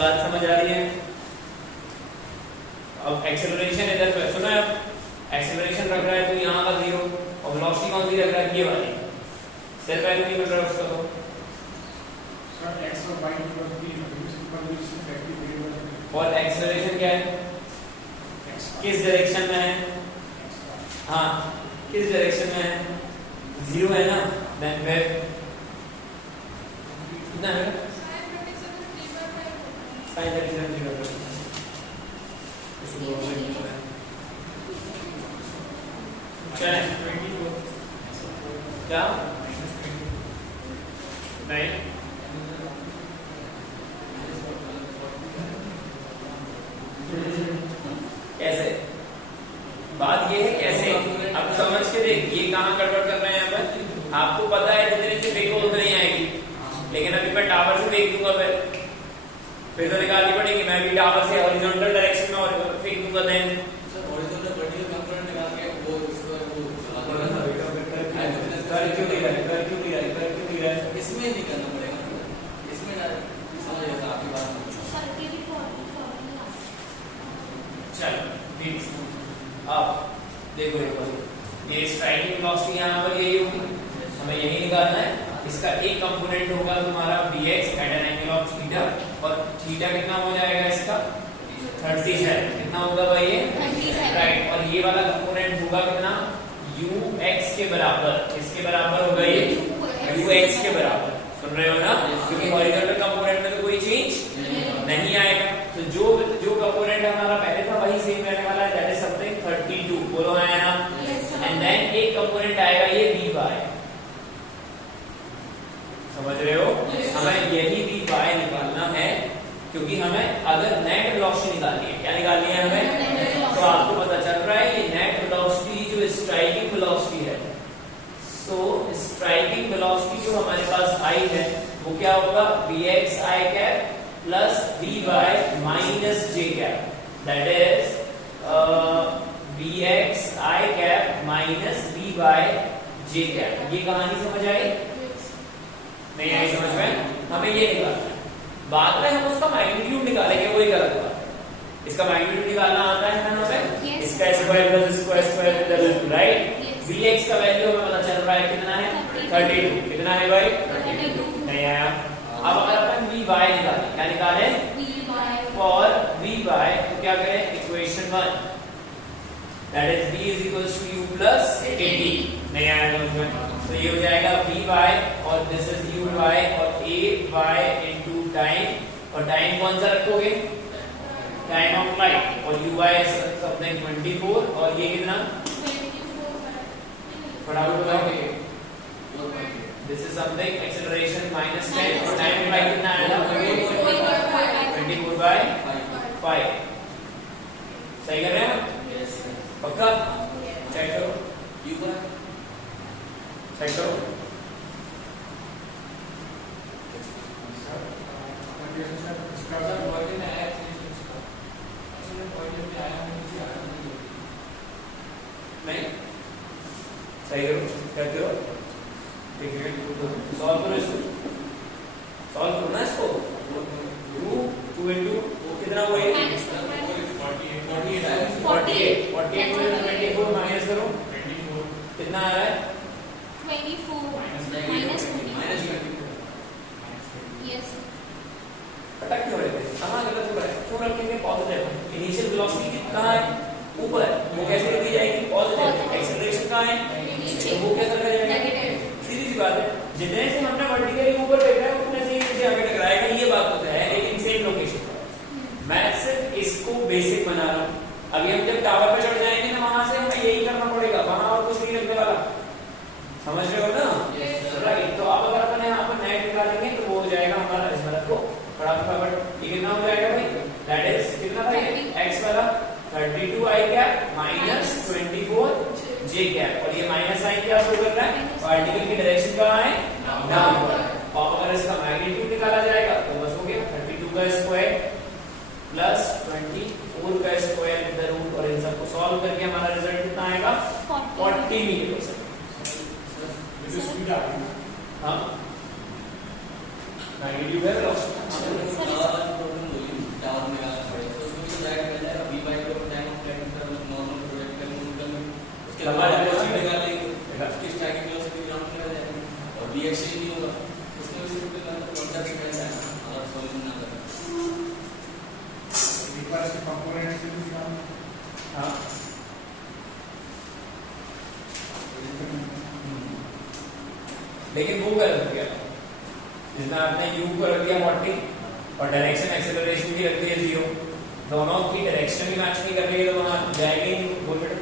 बात समझ आ रही है? अब एक्सेलरेशन इधर पे सुना है, एक्सेलरेशन रख रहा है तो यहाँ का 0 और वेलोसिटी कौन सी रख रहा है? ये वाली। सिर्फ वैल्यू नहीं मिल रहा उसका तो सर x और y की बात की ऊपर भी इसमें फैक्टरी वेरिएबल और एक्सेलरेशन क्या है? x किस डायरेक्शन में है? हाँ, किस डायरेक्शन में है? 0 है ना, देन फिर कितना है? Sine 37 degree. चले क्या नहीं कैसे? बात ये है कैसे। अब समझ के देख, ये कहाँ कन्वर्ट कर रहे हैं यहाँ पर? आपको पता है जितने से फेंको उतनी ही आएगी, लेकिन अभी मैं टावर से फेंक दूंगा, फिर तो निकालनी पड़ेगी। मैं भी टावर से हॉरिजॉन्टल डायरेक्शन में और फेंक दूंगा, then sir horizontal vertical component निकाल के वो उसको इसमें नहीं करना पड़ेगा, इसमें समझ गया आपकी बात। करके भी फॉर्मूला चलो ठीक। अब देखो ये स्ट्राइकिंग वेलोसिटी यहाँ पर यही होगी, हमें यही निकालना है। इसका एक कंपोनेंट होगा तुम्हारा bx at an angle of theta, और थीटा कितना हो जाएगा इसका? 37। कितना होगा भाई ये? 37। राइट। और ये वाला कंपोनेंट होगा कितना? ux के बराबर। इसके बराबर होगा ये ux के बराबर। सुन रहे हो ना? क्योंकि हॉरिजॉन्टल कंपोनेंट में तो कोई चेंज नहीं आएगा, तो जो कंपोनेंट हमारा पहले था वही सेम रहने वाला है, दैट इज समथिंग 32। बोलो है ना? एंड देन एक कंपोनेंट आएगा ये by। समझ रहे हो? हमें यही by निकालना है, क्योंकि हमें अगर नेट वेलोसिटी निकालनी है। क्या निकालनी है हमें? तो आपको पता चल रहा है ये नेट वेलोसिटी जो स्ट्राइकिंग वेलोसिटी है, तो स्ट्राइकिंग वेलोसिटी जो हमारे पास आई है वो क्या होगा? bx I cap plus by minus j cap, that is bx I cap minus by j cap. ये कहानी समझ आई? नहीं आई समझ में? हमें ये निकालना है, बाद में हम उसका मैग्नीट्यूड निकालेंगे, वही गलत बात है। इसका मैग्नीट्यूड निकालना आता है ना हमें? Yes. इसका स्क्वायर प्लस इसका स्क्वायर इधर, राइट? Yes. bx का वैल्यू हमें पता चल रहा है कितना है? 32। कितना है भाई? 32। नहीं आया। अब अगर अपन by निकालें, क्या निकालें? फॉर by तो क्या करें? Equation 1 that is b is equals to u plus 80। नहीं आया समझ में? तो ये हो जाएगा by और दिस इज uy और ay इनटू टाइम, और टाइम कौन सा रखोगे? टाइम ऑफ लाइट, और uy इज समथिंग 24, और ये कितना? फटाफट बताओगे? This is something acceleration minus 10, और टाइम ऑफ लाइट कितना आएगा? 24/5। सही कर रहे हैं? पक्का? चेक करो, चेक करो। नहीं सही करो, करते हो? सॉल्व करो इसको, सॉल्व करो ना इसको। 2 into कितना हुआ ये? 48 24 माइनस करो, कितना आ रहा है? 24 माइनस 24। यस। अटक क्यों रहे थे? कहाँ गलत हो रहा है? क्यों रखेंगे पॉजिटिव? इनिशियल वेलोसिटी कहाँ है? ऊपर, वो कैसे रखी जाएगी? पॉजिटिव। एक्सेलरेशन कहाँ है? नीचे। तो वो कैसे रखा जाएगा? नेगेटिव। सीधी सी बात है, जितने से हमने वर्टिकली ऊपर देखा है उतने से ही नीचे आगे टकराएगा, ये बात होता है, लेकिन सेम लोकेशन पर। मैं सिर्फ इसको बेसिक बना रहा हूँ। अभी हम जब टावर पे चढ़ जाएंगे ना, वहां से हमें यही करना पड़ेगा, वहां और कुछ नहीं रखने वाला। समझ रहे हो ना? राइट। तो अब अगर अपन यहाँ पर नेट निकालेंगे तो वो हो जाएगा हमारा, इसमें रखो फटाफट। ये कितना हो जाएगा भाई? दैट इज कितना था ये? x वाला 32 I cap minus 24 j cap, और ये माइनस साइन क्या शो कर रहा है? पार्टिकल की डायरेक्शन कहाँ है? डाउनवर्ड। और अगर इसका मैग्नीट्यूड निकाला जाएगा तो बस हो गया 32 का स्क्वायर प्लस 24 का स्क्वायर विद द रूट, और इन सबको सॉल्व करके हमारा रिजल्ट कितना आएगा? 40 मीटर। हाँ मैग्नीट्यूड है, वेलोसिटी। लेकिन वो गलत हो गया, जिसमें आपने u को रख दिया 40 और डायरेक्शन एक्सेलरेशन भी रख दिया 0, दोनों की डायरेक्शन भी मैच नहीं कर रही है तो वहां जाएगी बोल बेटा।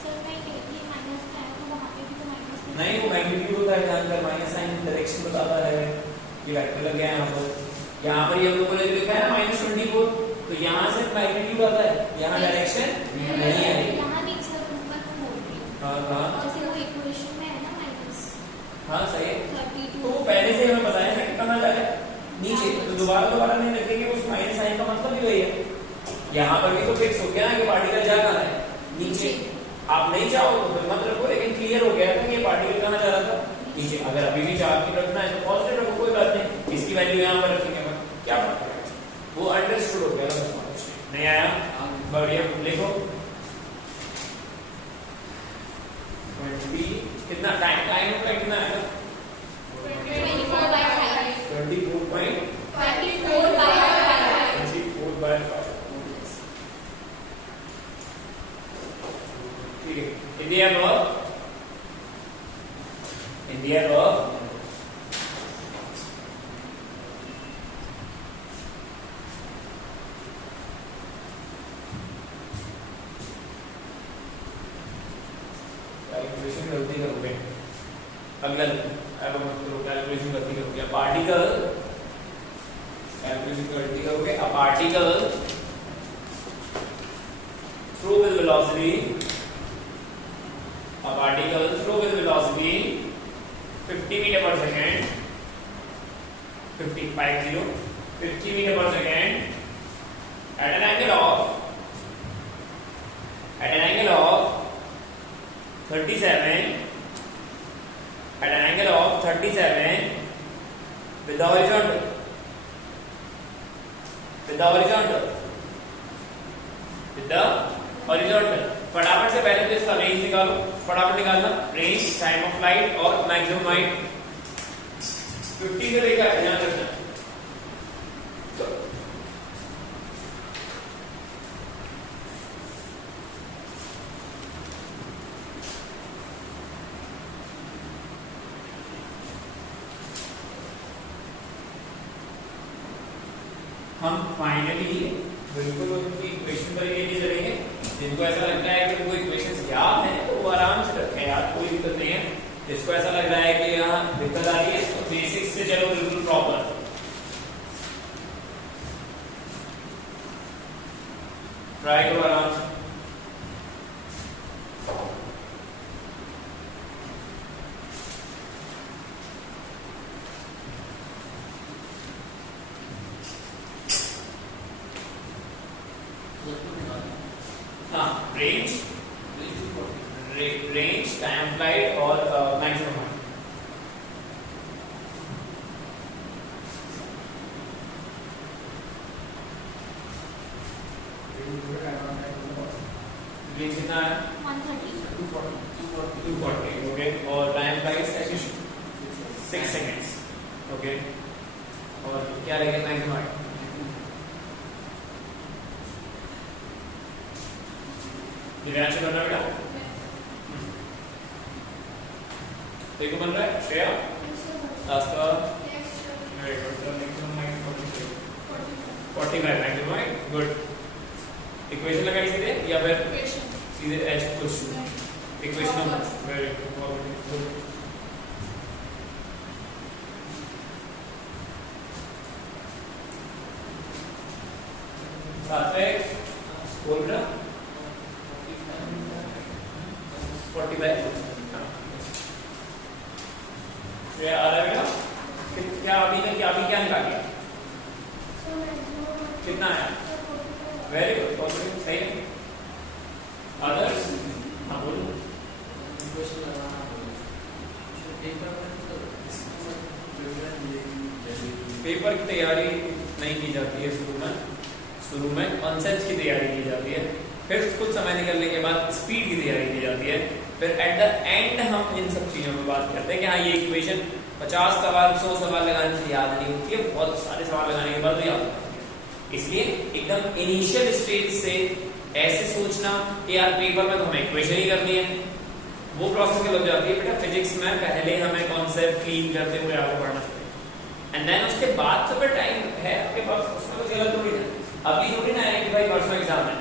सर मैं ये माइनस का है तो वहाँ पे भी तो माइनस नहीं, वो मैग्नीट्यूड होता है, जहां पर माइनस साइन डायरेक्शन बताता है, ये वेक्टर लग गया है यहाँ पर ये हम लोगों ने लिखा है ना -24, तो यहाँ से मैग्नीट्यूड आता है, यहाँ डायरेक्शन नहीं है। यहाँ नहीं सर, ऊपर को बोल रही हूँ। हाँ हाँ जैसे वो इक्वेशन में है ना माइनस हाँ सही है, 32, तो वो पहले से हमें बताया ना कितना जा रहा है नीचे, तो दोबारा नहीं लिखेंगे, उस माइनस साइन का मतलब ही वही है। यहाँ पर भी तो फिक्स हो गया ना कि पार्टिकल जा कहाँ है, नीचे। आप नहीं चाहो तो फिर मत रखो, लेकिन क्लियर हो गया था कि ये पार्टिकल कहाँ जा रहा था, नीचे। अगर अभी भी चार्ज की रखना है तो पॉजिटिव रखो, कोई बात नहीं, इसकी वैल्यू यहाँ पर रखेंगे, क्या बात है, वो अंडरस्टूड हो गया, नहीं आया बढ़िया लिखो। 20 कितना टाइम का कितना आएगा, 24/5 24/5 ठीक है। इंडिया वर्क कैलकुलेशन गलती करोगे, अगला कैलकुलेशन गलती करोगे, पार्टिकल कैलकुलेशन गलती करोगे, a particle through with velocity, a particle through with velocity 50 meter per second, 50 meter per second at an angle of 37 with the horizontal फटाफट से पहले तो इसका रेंज निकालो, फटाफट निकालना, रेंज, टाइम ऑफ फ्लाइट और मैक्सिमम हाइट 50 से लेकर ध्यान रखना। हम फाइनली बिल्कुल उनकी इक्वेशन पर लेके चलेंगे। जिनको ऐसा लगता है कि वो इक्वेशंस याद हैं तो वो आराम से रखें यार, कोई दिक्कत नहीं है। जिसको ऐसा लग रहा है कि यहाँ दिक्कत आ रही है तो बेसिक्स से चलो बिल्कुल प्रॉपर। ट्राई करो आराम से। रेंज, टाइम ऑफ फ्लाइट और मैक्सिमम हाइट। रेंज कितना है? 240 ओके, और टाइम फ्लाइट 6 सेकेंड्स ओके, और क्या रहेगा मैक्सिमम हाइट? दिव्यांश करना बेटा, देखो बन रहा है श्रेया आस्था 45 मैक्सिमम हाइट, गुड। इक्वेशन लगाई सीधे या फिर सीधे H push equation, very good. साथ में बोल रहा 45 ये आ रहा है बेटा, क्या अभी क्या निकाल लिया, कितना है? वेरी गुड, पॉजिटिव, सही है। अदर्स हाँ बोलो। पेपर की तैयारी नहीं की जाती है शुरू में कॉन्सेप्ट्स की तैयारी की जाती है, फिर कुछ समय निकलने के बाद स्पीड की तैयारी की जाती है, फिर एट द एंड हम इन सब चीजों पर बात करते हैं कि हाँ ये इक्वेशन 50 सवाल 100 सवाल लगाने से याद नहीं होती है, बहुत सारे सवाल लगाने के बाद तो याद होती है। इसलिए एकदम इनिशियल स्टेज से ऐसे सोचना कि यार पेपर में तो हमें इक्वेशन ही करनी है, वो प्रोसेस क्या लग जाती है बेटा फिजिक्स में, पहले हमें कॉन्सेप्ट क्लीन करते हुए आगे बढ़ना चाहिए, एंड देन उसके बाद तो फिर टाइम है आपके पास, उसमें कुछ गलत थोड़ी ना, अभी थोड़ी ना है कि भाई परसों एग्जाम है,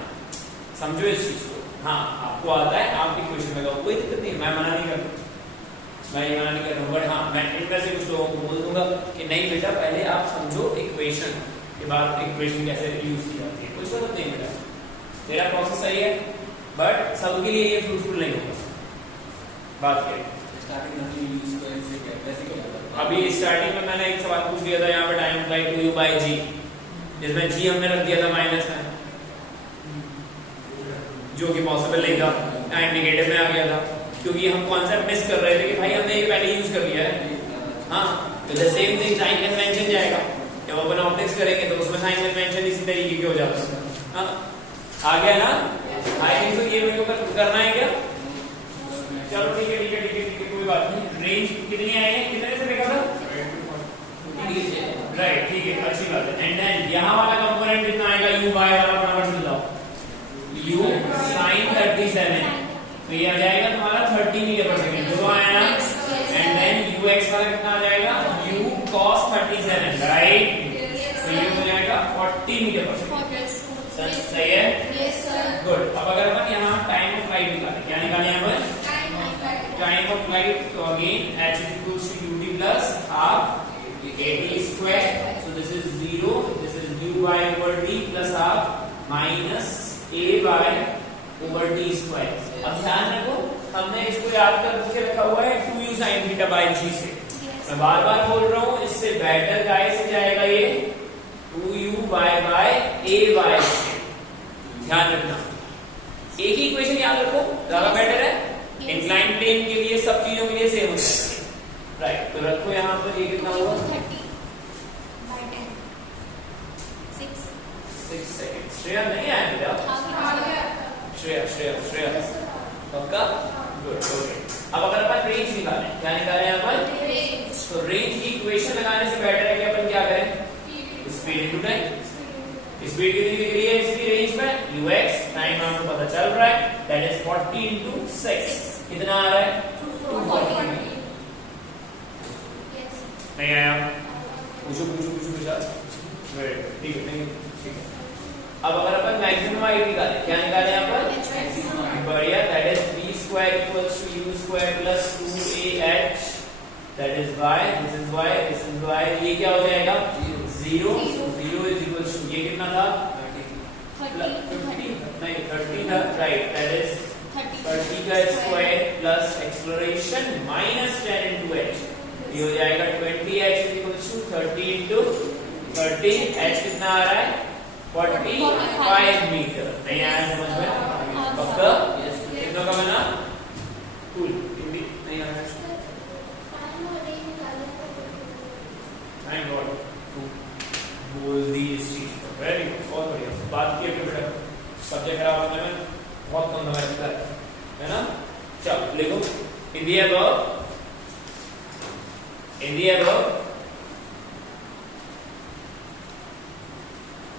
समझो इस चीज को। हाँ आपको आता है, आप इक्वेशन में कोई दिक्कत नहीं, मैं मना नहीं कर रहा, मैं ये मना नहीं कर रहा हूँ, बट हाँ मैं इनमें से कुछ लोगों को बोल दूंगा कि नहीं बेटा पहले आप समझो इक्वेशन के बाद इक्वेशन कैसे यूज की जाती है, कुछ गलत नहीं बेटा, तेरा प्रोसेस सही है, बट सबके लिए ये फ्रूटफुल नहीं होगा। बात करें स्टार्टिंग में यूज करें से कैसे क्या होता है? अभी स्टार्टिंग में मैंने एक सवाल पूछ दिया था यहाँ पे time apply two u by g, जिसमें जी हमने रख दिया था माइनस में, जो कि पॉसिबल नहीं था, टाइम नेगेटिव में आ गया था, क्योंकि हम कॉन्सेप्ट मिस कर रहे थे कि भाई हमने ये पहले यूज कर लिया है। हाँ तो the same thing sign convention जाएगा, जब अपन ऑप्टिक्स करेंगे तो उसमें साइन कन्वेंशन इसी तरीके के हो जाता है। हाँ आ गया ना, आई थिंक सो ये वीडियो करना है क्या? चलो ठीक है ठीक है ठीक है ठीक है, कोई बात नहीं। रेंज कितनी आई है, कितने से देखा था? राइट ठीक है, अच्छी बात है। एंड देन यहाँ वाला कंपोनेंट कितना आएगा, u बाय वाला फटाफट से बताओ, u sin 37, तो ये आ जाएगा तुम्हारा 30 मीटर पर सेकंड, जो आया ना, एंड देन ux वाला कितना आ जाएगा, u cos 37, राइट, तो ये हो जाएगा 40 मीटर पर सेकंड, सही है, गुड। अब अगर अपन यहाँ टाइम ऑफ फ्लाइट निकालें, क्या निकालें यहाँ पर? टाइम ऑफ फ्लाइट, तो again h is equals to ut plus half at square, so this is 0, this is u by over t plus half minus a by over t square। अब ध्यान रखो हमने इसको याद करके रखा हुआ है 2u sin theta by g से, मैं बार बार बोल रहा हूँ, इससे बेटर गाइस से जाएगा ये 2u by a by c, ध्यान रखना, एक ही इक्वेशन याद रखो, ज्यादा बेटर है, इंक्लाइन प्लेन के लिए सब चीजों के लिए सेम होता है, राइट। तो रखो यहाँ पर, ये कितना होगा 6 सेकंड। श्रेया नहीं आया बेटा, श्रेया पक्का, गुड ओके। अब अगर अपन रेंज निकालें, क्या निकालें यहाँ पर? तो रेंज की इक्वेशन लगाने से बेटर है कि अपन क्या करें, स्पीड इनटू टाइम। स्पीड कितनी दिख रही है इसकी रेंज में, ux, टाइम आपको पता चल रहा है, दैट इज 40 into 6, कितना आ रहा है 240। नहीं आया, पूछो ठीक है। अब अगर अपन मैक्सिमम हाइट निकालें, क्या निकालें यहाँ पर? बढ़िया, that is b square equals to u square plus 2ah, that is y, this is y, this is y, ये क्या हो जाएगा 0 is equals to, ये कितना था 30 था, राइट, दैट इज 30 का square plus exploration minus 10 into h, ये हो जाएगा 20h is equals to 30 into 30, h कितना आ रहा है 45 मीटर। नहीं आया समझ में? पक्का? कितना का बना? कूल, हिंदी नहीं आ रहा है, टाइम लॉट बोल दी इस चीज को, वेरी गुड, बहुत बढ़िया बात की बेटा, सब्जेक्ट खराब होने में बहुत कम समय लगता है ना। चलो लिखो, in the above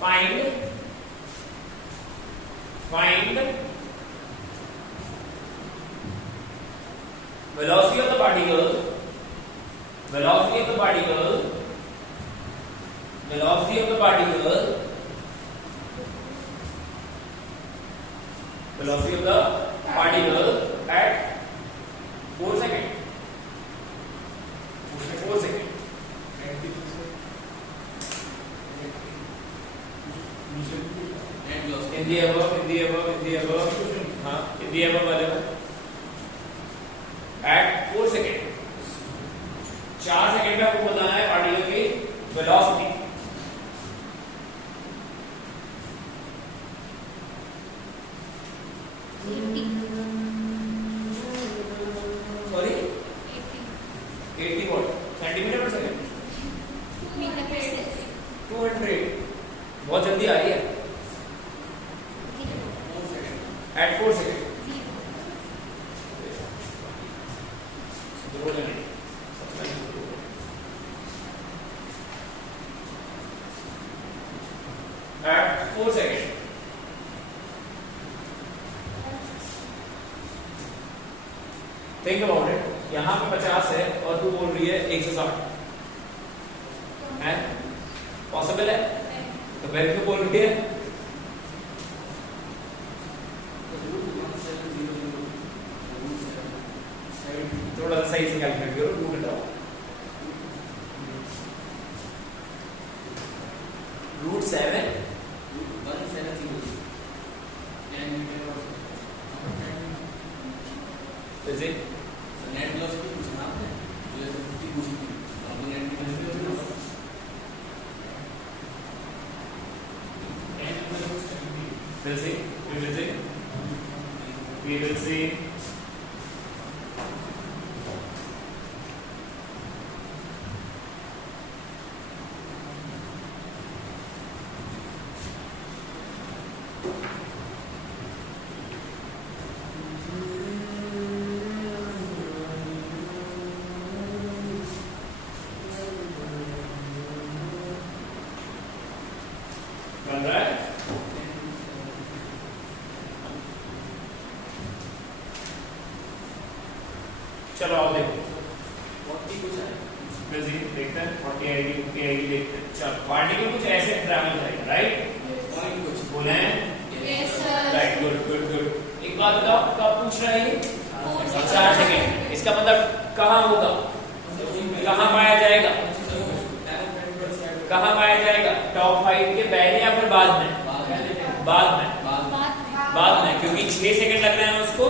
find velocity of the particle velocity of the particle at 4 seconds, 4 seconds, in the above हाँ in the above वाले में at 4 seconds, 4 सेकंड में आपको बताना है पार्टिकल की वेलोसिटी। सॉरी 80 वॉट सेंटीमीटर पर सेकंड, 200, बहुत जल्दी आ रही है, at 4 seconds, at 4 seconds, think about it, यहाँ पे 50 है और तू बोल रही है 160 है, पॉसिबल है? तो फिर क्यों बोल रही है? थोड़ा सा सही से कैलकुलेट करो, रूट हटाओ, root 7 is it? Net loss की पूछना आपने, जो ऐसे 50 पूछी थी, आपने नेट की loss We'll see. We will see. We will see. बन रहा है? चलो आओ देखो 40 कुछ है, बिजी देखते हैं 40 आएगी 50 आएगी देखते हैं। चलो पार्टिकल कुछ ऐसे ट्रैवल करेगा, राइट? पॉइंट कुछ बोले हैं Yes, sir. Right, good good good. एक बात बताओ, कब पूछ रहा है ये? 4 सेकेंड। इसका मतलब कहाँ होगा, कहाँ पाया जाएगा, कहाँ पाया जाएगा? टॉप 5 के पहले या फिर बाद में? बाद में, बाद में, क्योंकि 6 सेकंड लग रहे हैं उसको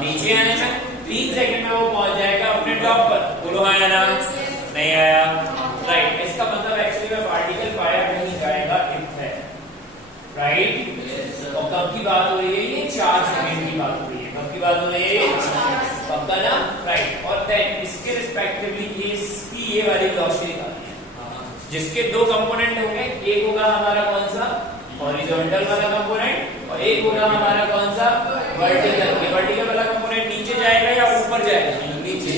नीचे आने में, 3 सेकंड में वो पहुंच जाएगा अपने टॉप पर। बोलो हाँ या ना? नहीं आया, राइट। इसका मतलब एक्चुअली में पार्टिकल पाया कहीं जाएगा, इट है, राइट? और कब की बात हो रही है ये? 4 सेकंड की बात हो रही है। कब की बात हो रही है? पक्का ना? राइट। और देन इसके रिस्पेक्टिवली इसकी ये वाली वेलोसिटी निकालनी है, जिसके 2 कंपोनेंट होंगे। एक होगा हमारा कौन सा? हॉरिजॉन्टल वाला कंपोनेंट, और एक होगा हमारा कौन सा? वर्टिकल। ये वर्टिकल वाला कंपोनेंट नीचे जाएगा या ऊपर जाएगा? नीचे,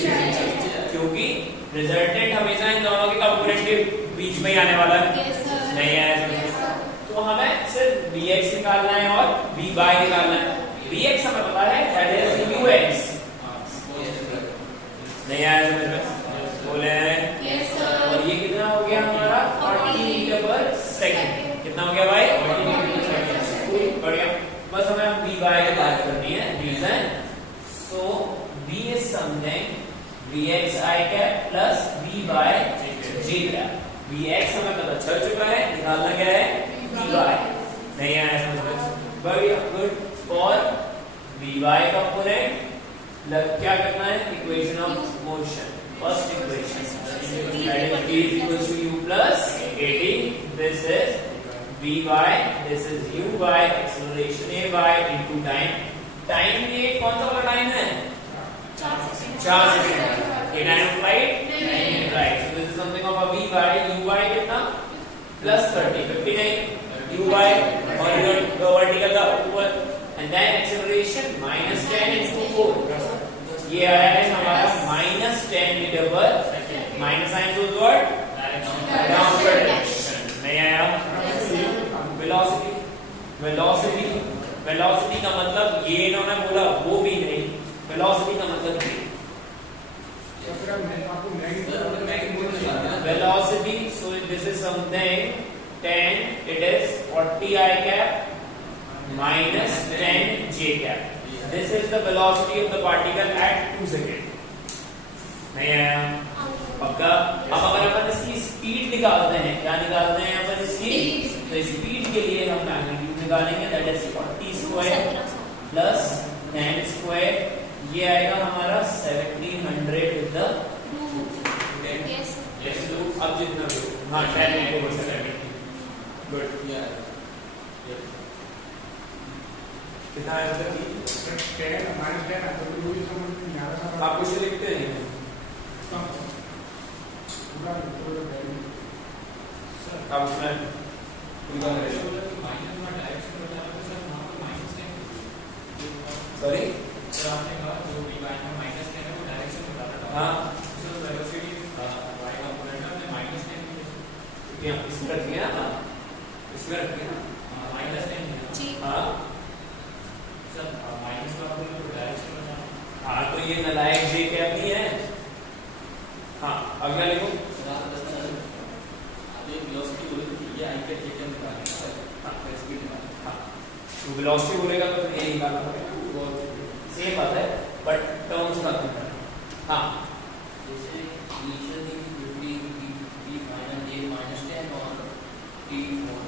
क्योंकि रिजल्टेंट हमेशा इन दोनों के कंपोनेंट के बीच में ही आने वाला है। नहीं है तो हमें सिर्फ Vx निकालना है और Vy निकालना है। Vx हमें पता है दैट इज Ux। नहीं आया समझ में? बोले हैं और ये कितना हो गया हमारा? 40 मीटर पर सेकंड। कितना हो गया भाई? 40 मीटर पर सेकंड। बढ़िया। बस हमें Vy की बात करनी है। Reason so V is something Vxi cap plus Vy j cap. Vx हमें पता चल चुका है, निकालना क्या है? Vy। नहीं आया समझ में? बढ़िया, गुड। फॉर Vy कंपोनेंट क्या करना है? Equation of motion, first equation that is v is equal to u plus 80. This is Vy, this is Uy, acceleration Ay into time. Time ये कौन सा वाला टाइम है? 4 सेकंड। ये time of flight, right? So this is something of a Vy। Uy कितना? Plus 30, 50 नहीं। Uy और vertical का ऊपर, एंड देन एक्सेलरेशन -10 into 4। ये आया है हमारा -10 मीटर पर second. Minus sign to word downward direction. नहीं आया? वेलोसिटी, वेलोसिटी, वेलोसिटी का मतलब ये इन्होंने बोला वो भी नहीं। वेलोसिटी का मतलब ये velocity, so this is something 10, it is 40 I cap minus 10 J cap. This is the velocity of the particle at 2 seconds. नहीं आया? पक्का? अब अगर अपन इसकी स्पीड निकालते हैं, क्या निकालते हैं अपन इसकी? तो स्पीड के लिए हम मैग्नीट्यूड निकालेंगे, that is 40 square plus 10 square। ये आएगा हमारा 1700 with the yes loop। अब जितना भी हाँ 10 over 70। गुड। कितना आया उधर? 10 -10 तो भी समझ नहीं आ रहा। आप कुछ लिखते हैं पूरा आप उसमें सॉरी हाँ इसमें रखिए ना, इसमें रखिए ना -10। हाँ हाँ तो ये नलायक जे कैप नहीं है। हाँ अगला लिखो। वेलोसिटी बोलेगा तो फिर ये निकालना पड़ेगा, वो सेम बात है बट टर्म्स का अंतर है। हाँ जैसे इनिशियल थी 50 t फाइनल a -10 और t 4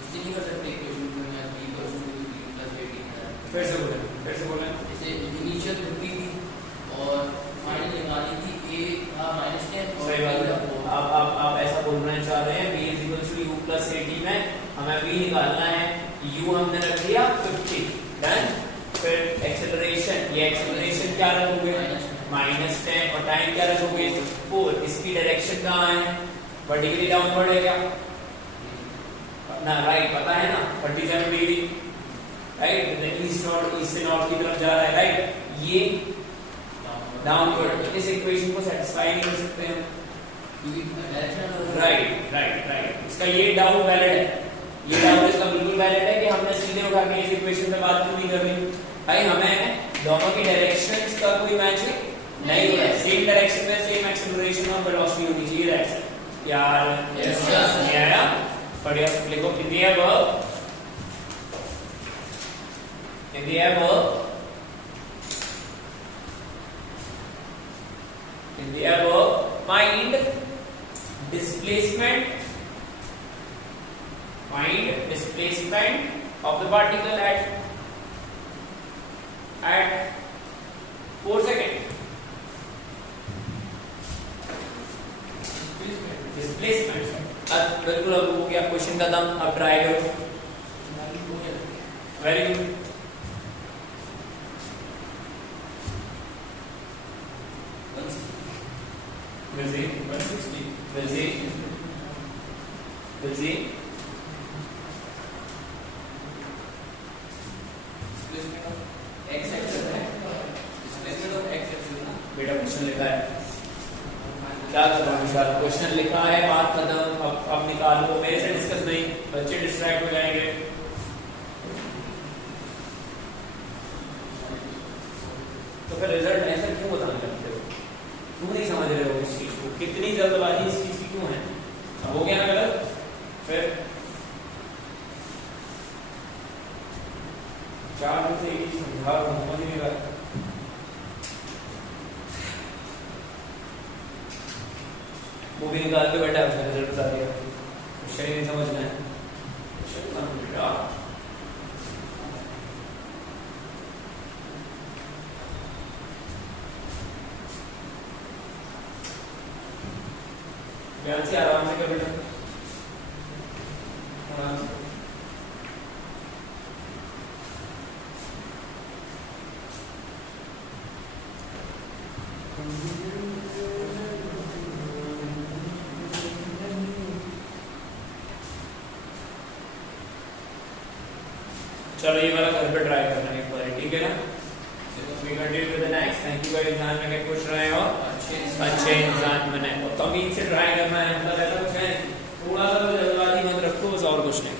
इससे नहीं कर सकते इक्वेशन को मैं b = 3 + 18 फिर से बोलें जैसे इनिशियल 50 थी और फाइनल निकाली थी a का -10 और सही बात है। आप ऐसा बोलना चाह रहे हैं b = u + 18 में हमें v निकालना है, u हमने रख दिया 50 डन। फिर एक्सेलरेशन, ये एक्सेलरेशन क्या रखोगे -10 और टाइम क्या रखोगे 4। इसकी डायरेक्शन कहाँ है, वर्टिकली डाउनवर्ड है क्या ना, राइट पता है ना 37 डिग्री राइट, ईस्ट से नॉर्थ की तरफ जा रहा है राइट, ये डाउनवर्ड। इस इक्वेशन को सेटिस्फाई नहीं कर सकते हैं राइट। इसका ये डाउट वैलिड है, ये डाउट इसका बिल्कुल वैलिड है कि हमने सीधे उठा के इस इक्वेशन पे बात क्यों नहीं कर रही भाई, हमें दोनों की डायरेक्शंस का कोई मैच नहीं हो रहा है, सेम डायरेक्शन में सेम एक्सेलरेशन और वेलोसिटी होनी चाहिए दैट्स यार। यस आया बढ़िया। लिखो in the above find displacement of the particle at 4 seconds. Displacement अब बिल्कुल अब हो गया क्वेश्चन का दम, अब ट्राई करो। Very good. We'll see. 160. We'll see. Displacement of x axis है, डिस्प्लेसमेंट ऑफ x एक्सिस ना बेटा क्वेश्चन लिखा है, क्या कर रहा हूँ विशाल, क्वेश्चन लिखा है बात खत्म, अब निकालो, मेरे से डिस्कस नहीं, बच्चे डिस्ट्रैक्ट हो जाएंगे। तो फिर रिजल्ट ऐसा क्यों बताने लगते हो, क्यों नहीं समझ रहे हो इस चीज को, कितनी जल्दबाजी इस चीज की क्यों है। अब हो गया ना गलत, फिर 4 दिन से एक ही समझा रहा हूं, समझ नहीं रहा। वो भी निकाल के बैठा है, उसने रिजल्ट बता दिया, क्वेश्चन ही नहीं समझना है, क्वेश्चन समझ बेटा। ध्यान से आराम से कर बेटा, आराम से। चलो ये वाला घर पे ट्राई करना एक बार, ठीक है ना। We continue with the next. Thank you guys, ध्यान में खुश रहे और अच्छे इंसान बने, और तमीज से ट्राई करना है, मतलब ऐसा कुछ है थोड़ा सा जल्दबाजी मत रखो, बस और कुछ नहीं।